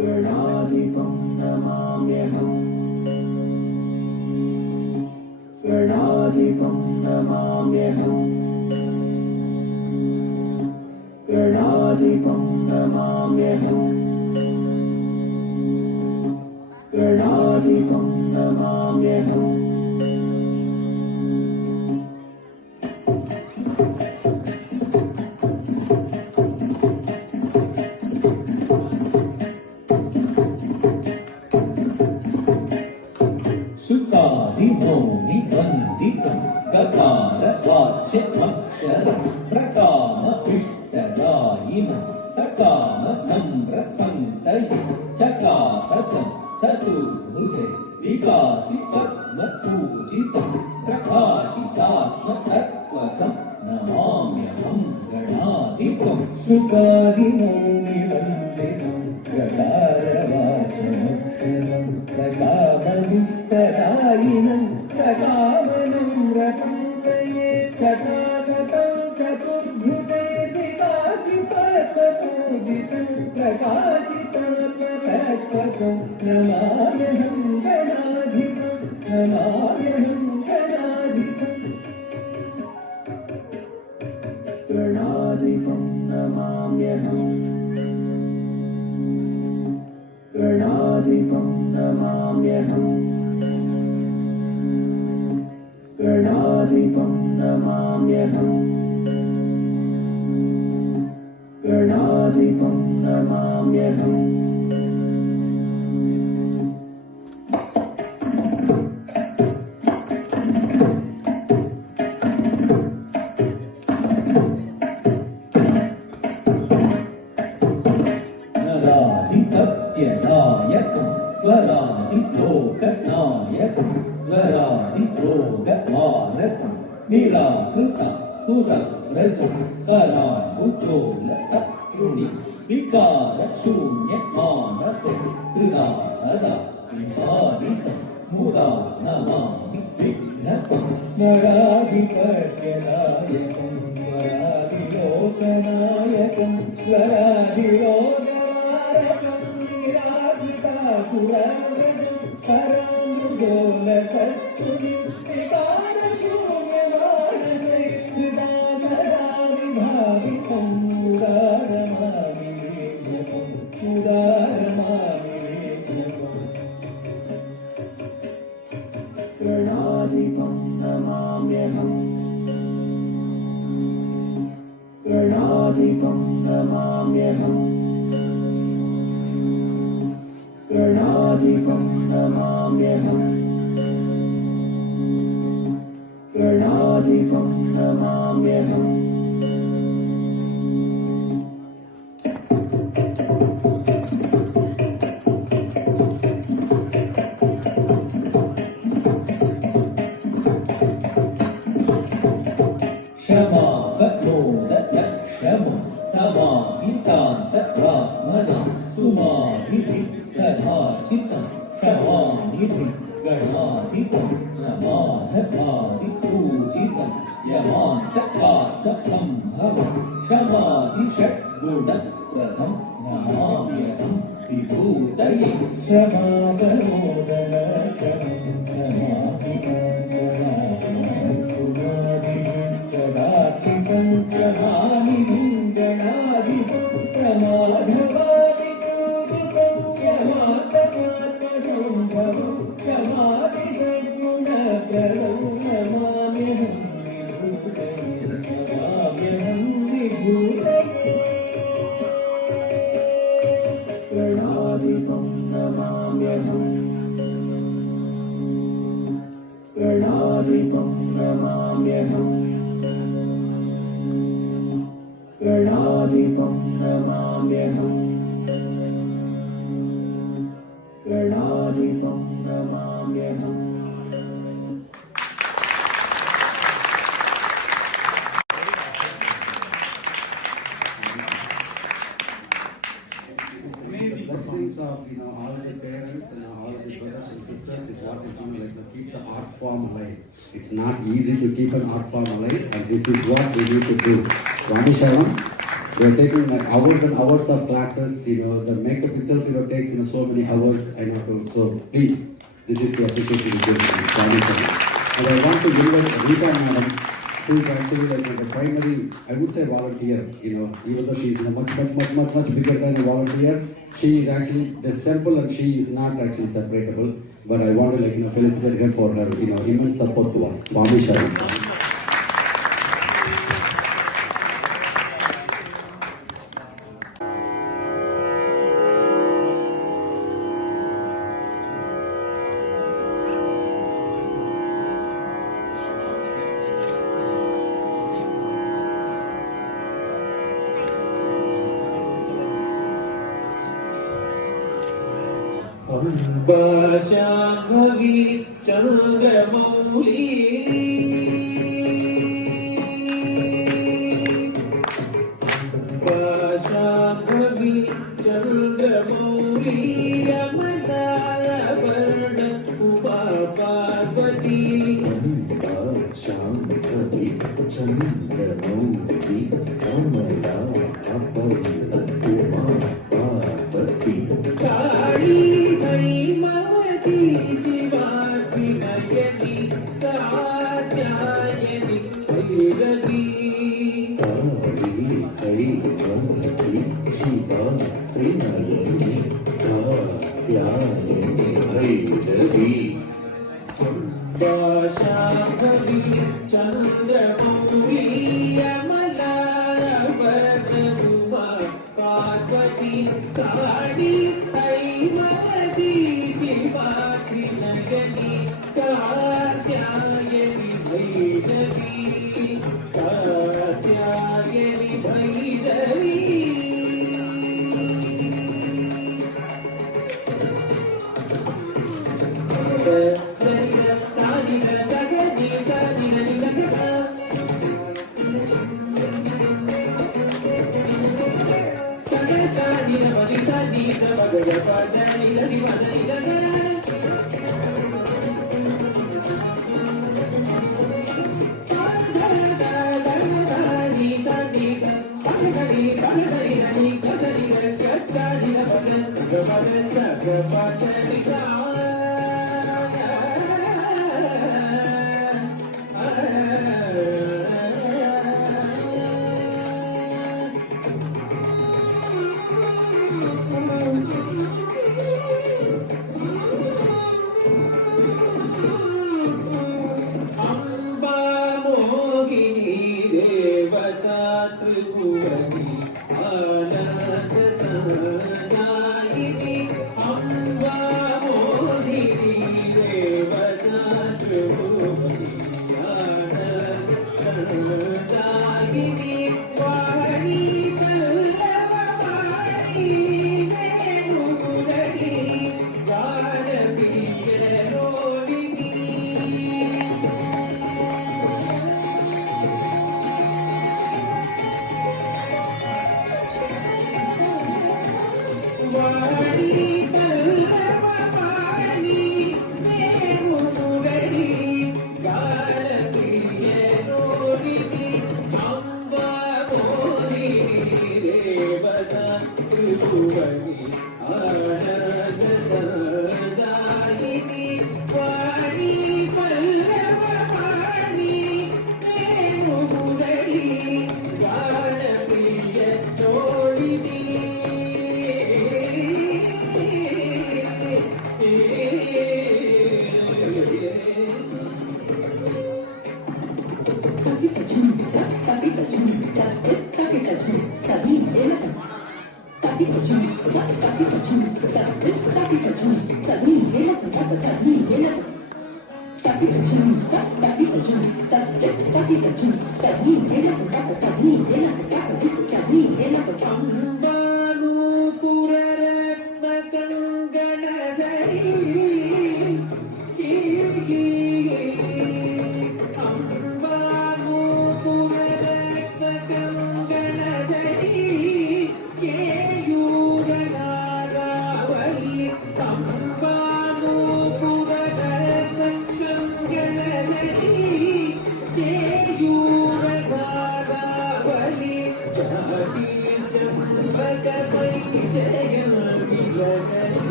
गणाधिपं नमाम्यहम् गणाधिपं नमाम्यहम् गणाधिपं नमाम्यहम् गणाधिपं नमाम्यहम् चक्रा सतम चतुर्भुजे विकासितमपूजितं प्रकाशितात्मतत्त्वतं नमाम्यहं गणाधिपं शुकादिमौनिवन्दिनं गणारवाचमक्षरं प्रकामवित्तदायिनं सकामनं रतन्तये चकासतं चतुर्भुजे विकासितत्वपूजितं प्रकाशितात्मतत्त्वतं नमाम्यहं गणाधिपं नमाम्यहं गणाधिपम् गणाधिपं नमाम्यहं गणाधिपं नमाम्यहं गणाधिपं नमाम्यहं गणाधिपं नमाम्यहम् नराधिपत्यदायकं स्वराधिलोकनायकं स्वराधिरोगवारकं निराकृतं सुरव्रजं कराम्बुजोलसत्सृणि विकारशून्यमानसे हृदा सदा विहारितं मुदा नमामि विघ्नतं नराधिपत्यदायकं स्वराधिलोकनायकं स्वराधिरोगवारकं निराकृतासुरव्रजं कराम्बुजोलसत्सृणि विकारशून्यमानसे हृदा सदा विभावितं मुदारमामि विघ्नतं मुदारमामि विघ्नतं गणाधिपं नमाम्यहं गणाधिपं नमाम्यहं गणाधिपं नमाम्यहं गणाधिपं नमाम्यहम् क्षमापनोदक्षमं समाहितान्तरात्मना सुमाहिति सदाचितं क्षमानिधि गणाधिपं नमाधपादिपूजितं यमान्तकात्मसम्भवं क्षमाधिषड्गुणप्रदं नमाम्यहं विभूतये क्षमापनोदक्षमं समाहितान्तरात्मना सदाचितं क्षमानिधिं गणाधिपं प्रमाधवादिपूजितं यमान्तकात्मसम्भवं क्षमाधिषड्गुणप्रदं नमाम्यहं विभूतये नमाम्यहं विभूतये गणाधिपं नमाम्यहं गणाधिपं नमाम्यहं गणाधिपं नमाम्यहं गणाधिपं नमाम्यहम् Blessings of all the parents and all the brothers and sisters is what is going to keep the art form alive. It's not easy to keep an art form alive, and this is what we need to do. Swami Sharam, we are taking hours and hours of classes. The makeup itself takes so many hours. So please, this is the appreciation we give Swami Sharam. And I want to invite Rita Madam, who is actually like a primary, I would say volunteer. Even though she is much bigger than a volunteer, she is actually the temple and she is not actually separable. But I want to felicitate her for her immense support to us. Swami Sharam. Shambhavi Chandramouli Shambhavi Chandramouli यमनाय वर्ण उमा पार्वती शाम्भवी चन्द्रमौली कमला उमा पार्वती काली ममती शिवाजी नयनी कात्यायनी भैरवी काली ममती शिवाजी नयनी कात्यायनी भैरवी शाम्भवी चन्द्रमौली यमनाय वर्ण पार्वती काली ममती Shivaji नयनी Katyayani Bhairavi Katyayani Bhairavi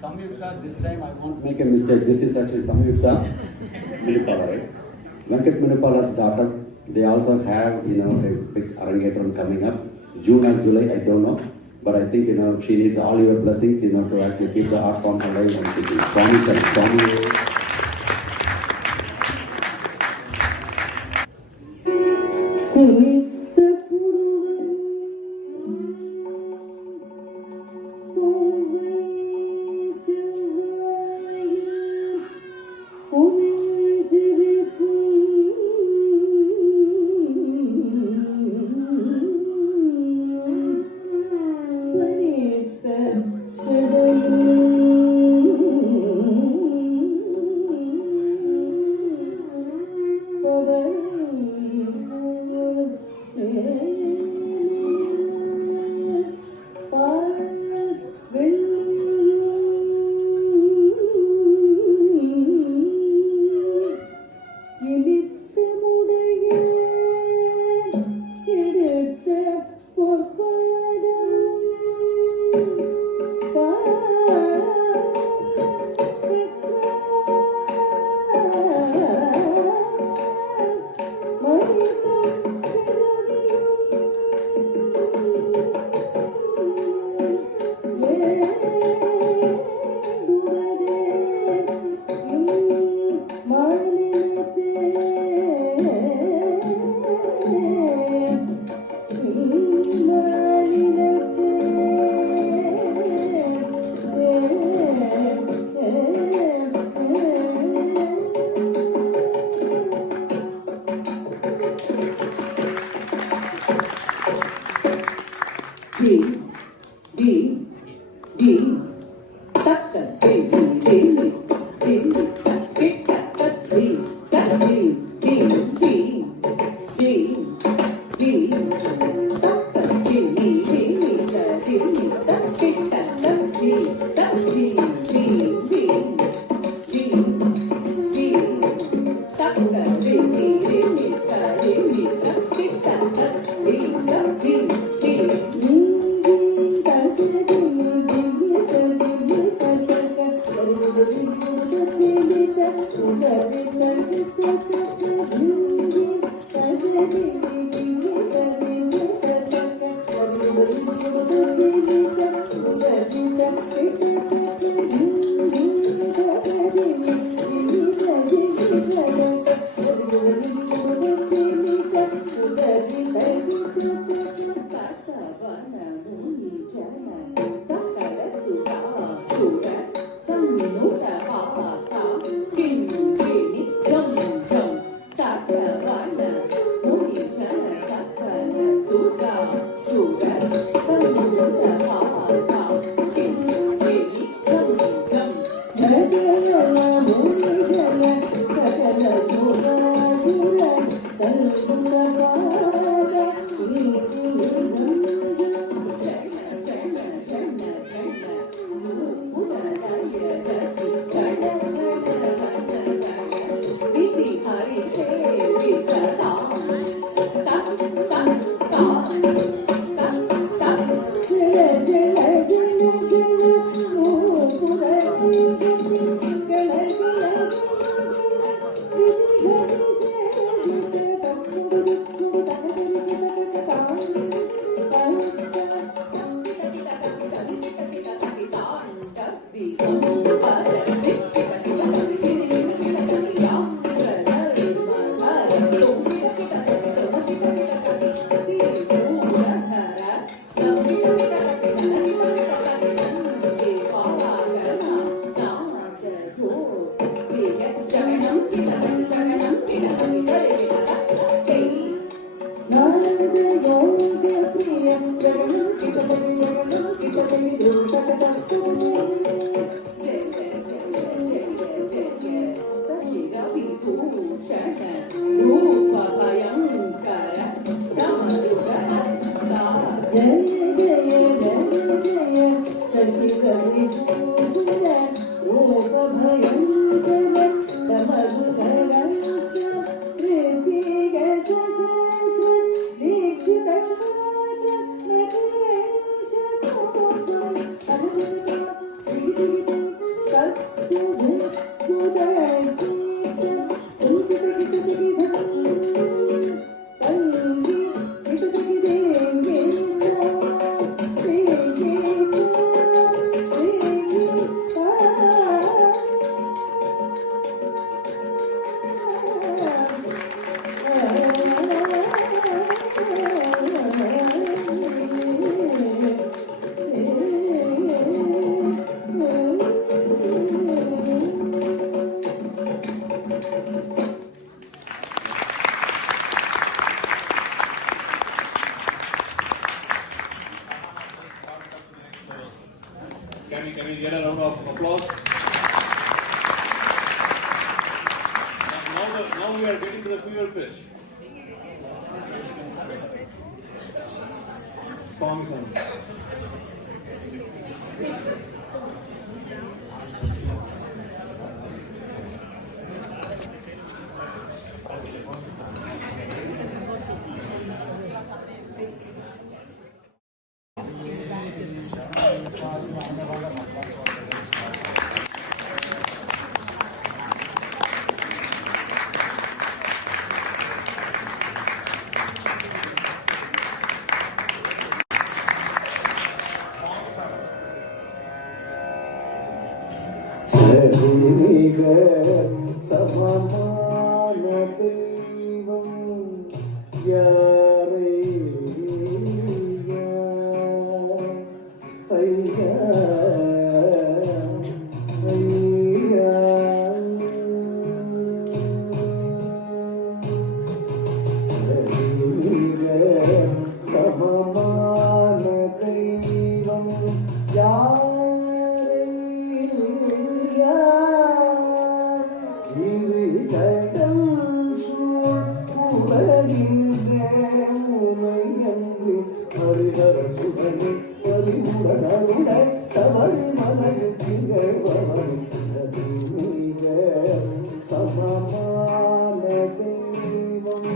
Samyukta, this time I won't make a mistake. This is actually Samyukta Munipala, right? Venkat Munipala's daughter. They also have, a big Arangetram coming up. June or July, I don't know. But I think, she needs all your blessings, to actually keep the art form alive and keep it. Swami. D, D, D. Can we get a round of applause? Now we are getting to the fever pitch. Song song. சமமான தெய்வம் யாரை ஐயா ஐயா சமமான தெய்வம் யாரை உமையன்றி ஹரிஹர சுதனே பரிமுடனருட சபரிமலையில் திகழ்பவன் சமமான தெய்வம்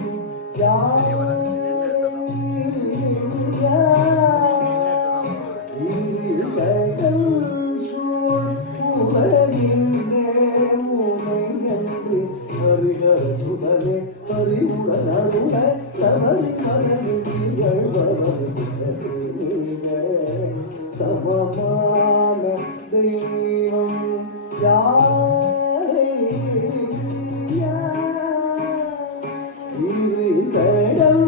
கடல் சூழ் உலகிலே உமையன்றி ஹரிஹர சுதனே பரிமுடனருட சபரிமலையில் திகழ்பவன் சமமான தெய்வம் கடல்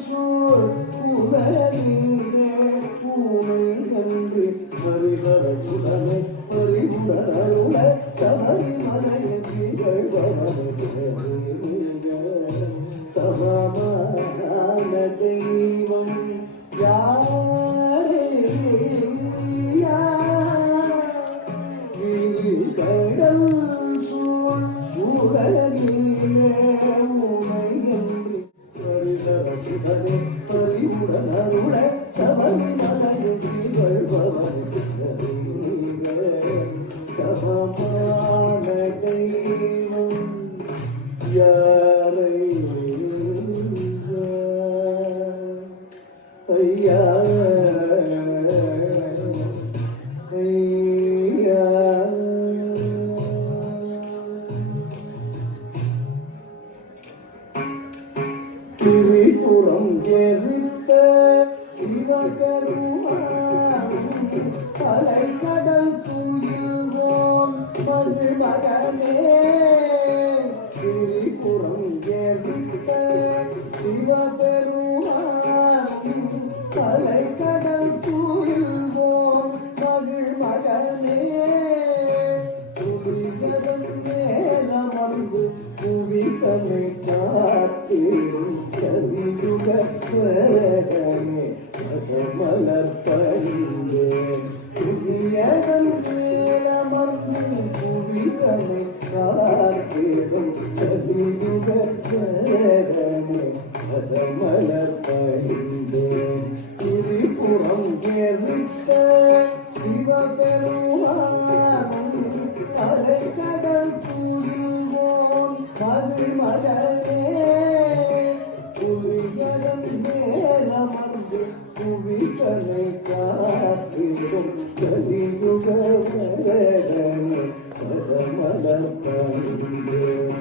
சூழ் உலகிலே உமையன்றி ஹரிஹர சுதனே பரிமுடனருட சபரிமலையில் திகழ்பவன் சமமான தெய்வம் கடல் சூழ் உலகிலே உமையன்றி ஹரிஹர சுதனே பரிமுடனருட சபரிமலையில் திகழ்பவன் சமமான தெய்வம் யாரை ஐயா திரிபுரம் எரித்த சிவகருமான் அலைக்கடல் துயில்வோன் மகிழ்மகனே திரிபுரம் எரித்த சிவபெருமான் அலைக்கடல் துயில்வோன் மகிழ்மகனே புலிகதன் மேலமர்ந்து புவிதனை காத்திடும் கலியுக ஸ்வரகமே மலர் பணிந்தேன் புவியதன் மேலமர்ந்து புவிதனை காத்திடும் கலியுக ஸ்வரகமே மலர் பணிந்தேன் திரிபுரம் எரித்த சிவபெருமான் அலைக்கடல் துயில்வோன் மகிழ்மகனே புலிகதன் மேலமர்ந்து புவிதனை காத்திடும் கலியுக வரதனே மலர் பணிந்தேன்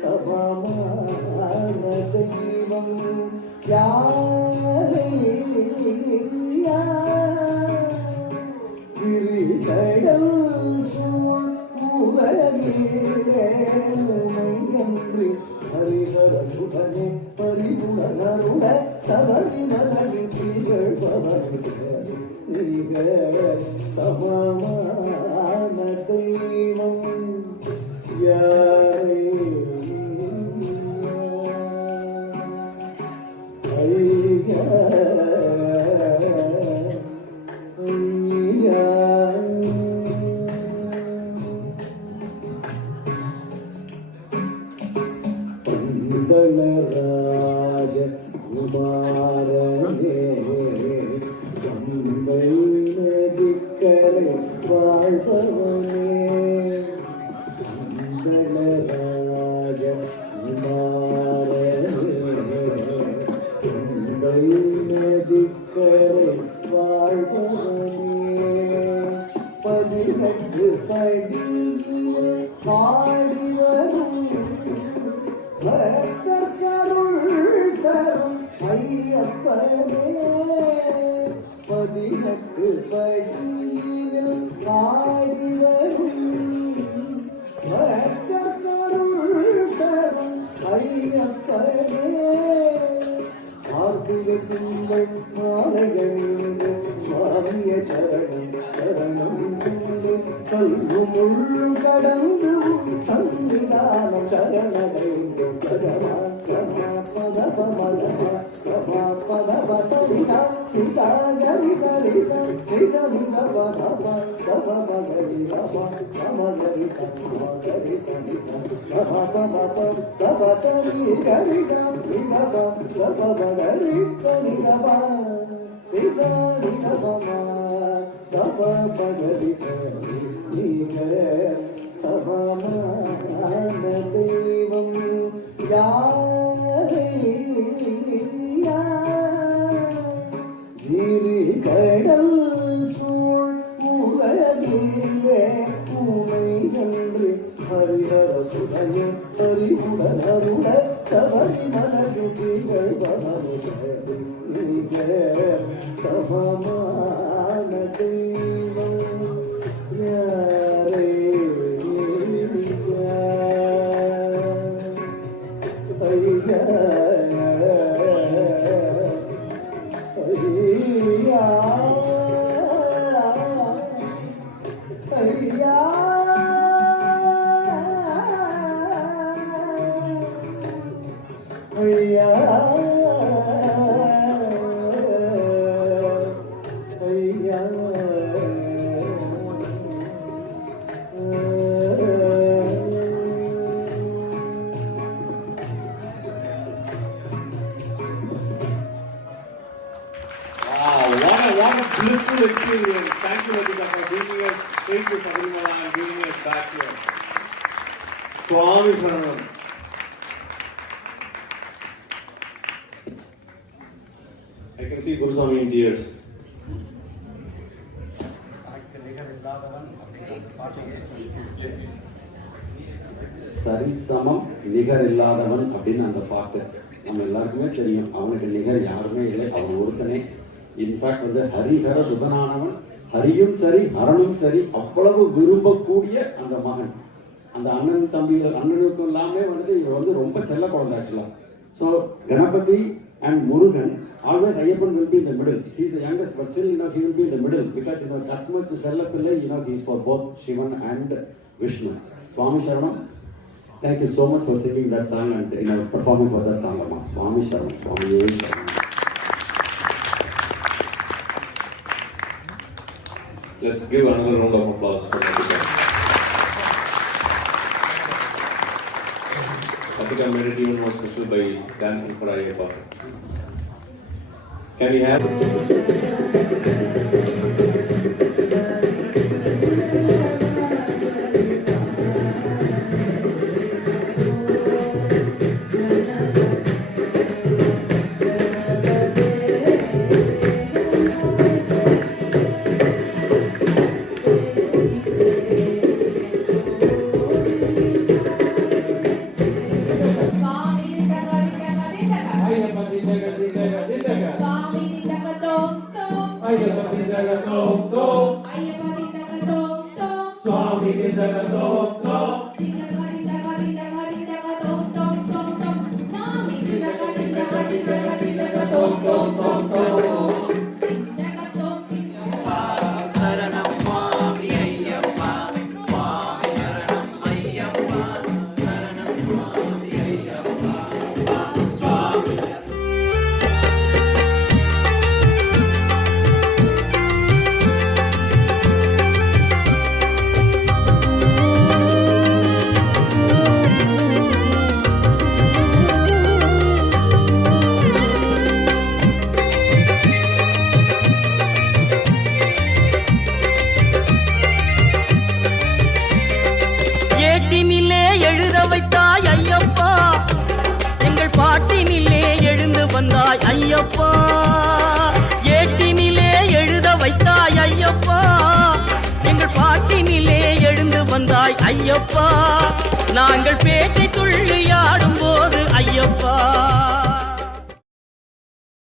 சமமான தெய்வம் கடல் சூழ் உலகிலே உமையன்றி ஹரிஹர சுதனே பரிமுடனருட சபரிமலையில் திகழ்பவன் சமமான தெய்வம் யாரை ராஜ குமாரனே கம்பை நதிக்கரை வாழ்பவனே ராஜ குமாரனே கம்பை நதிக்கரை வாழ்பவனே 18 படியிலே பாடி வரும் கருள் தரும் ஐயப்பனே 18 படியிலே பாடி வரும் கருள் தரும் ஐயப்பனே ஆர்த்திக திங்கள் மாலைகளில் சுவாமிய சரணம் கல்வு முள்ளு கடந்து சன்னிதானம் சரணடைந்து பதமா கமா பதப மலமா கமா பதப சரிதா நிசா கரி சரிதா நிசா நிசா பதப கப மகரி கபா கம கரி கபா கரி சரிதா கபா கபா கபா கரி கரிதா நிகபா கபா மகரி சரிதா நிசா நிகபமா கபா மகரி சமமான தெய்வம் யாரே இரு கடல் சூழ் உலகிலே உனை என்று ஹரிஹர சுடனே ஹரிவுடன் அருள சபரி மலகுதிகள் சமமான தெய்வம் யாரே ஐயா ஐயா ஐயா ஐயா What a blissful experience. Thank you, Radhika, for bringing us straight to Sabarimala and bringing us back here. Swami Saranam. I can see Guruswami in tears. சரிசமம் நிகர் இல்லாதவன் அப்படின்னு அந்த பாட்டு நம்ம எல்லாருக்குமே தெரியும். அவனுக்கு நிகர் யாருமே இல்லை, அவன் ஒருத்தனே. இன்ஃபேக்ட் வந்து ஹரிஹர சுதனானவன், ஹரியும் சரி ஹரனும் சரி அவ்வளவு விரும்பக்கூடிய அந்த மகன். அந்த அண்ணன் தம்பிகள் அண்ணனுக்கும் எல்லாமே வந்துட்டு இவர் வந்து ரொம்ப செல்ல குழந்தை ஆக்சுவலா. So Ganapathi and Murugan always Ayyappan will be in the middle. He is the youngest, but still he will be in the middle because that much Sellapillai he is for both Shivan and Vishnu. Swami Sharanam, thank you so much for singing that song and performing for that song. Swami Sharanam, Swami Sharanam. Let's give another round of applause for Radhika. Radhika made it even more special by dancing for Ayyappa. Can we have? ஏட்டினிலே எழுத வைத்தாய் ஐயப்பா, எங்கள் பாட்டினிலே எழுந்து வந்தாய் ஐயப்பா. ஏட்டினிலே எழுத வைத்தாய் ஐயப்பா, எங்கள் பாட்டினிலே எழுந்து வந்தாய் ஐயப்பா. நாங்கள் பேட்டை துள்ளி ஆடும் போது ஐயப்பா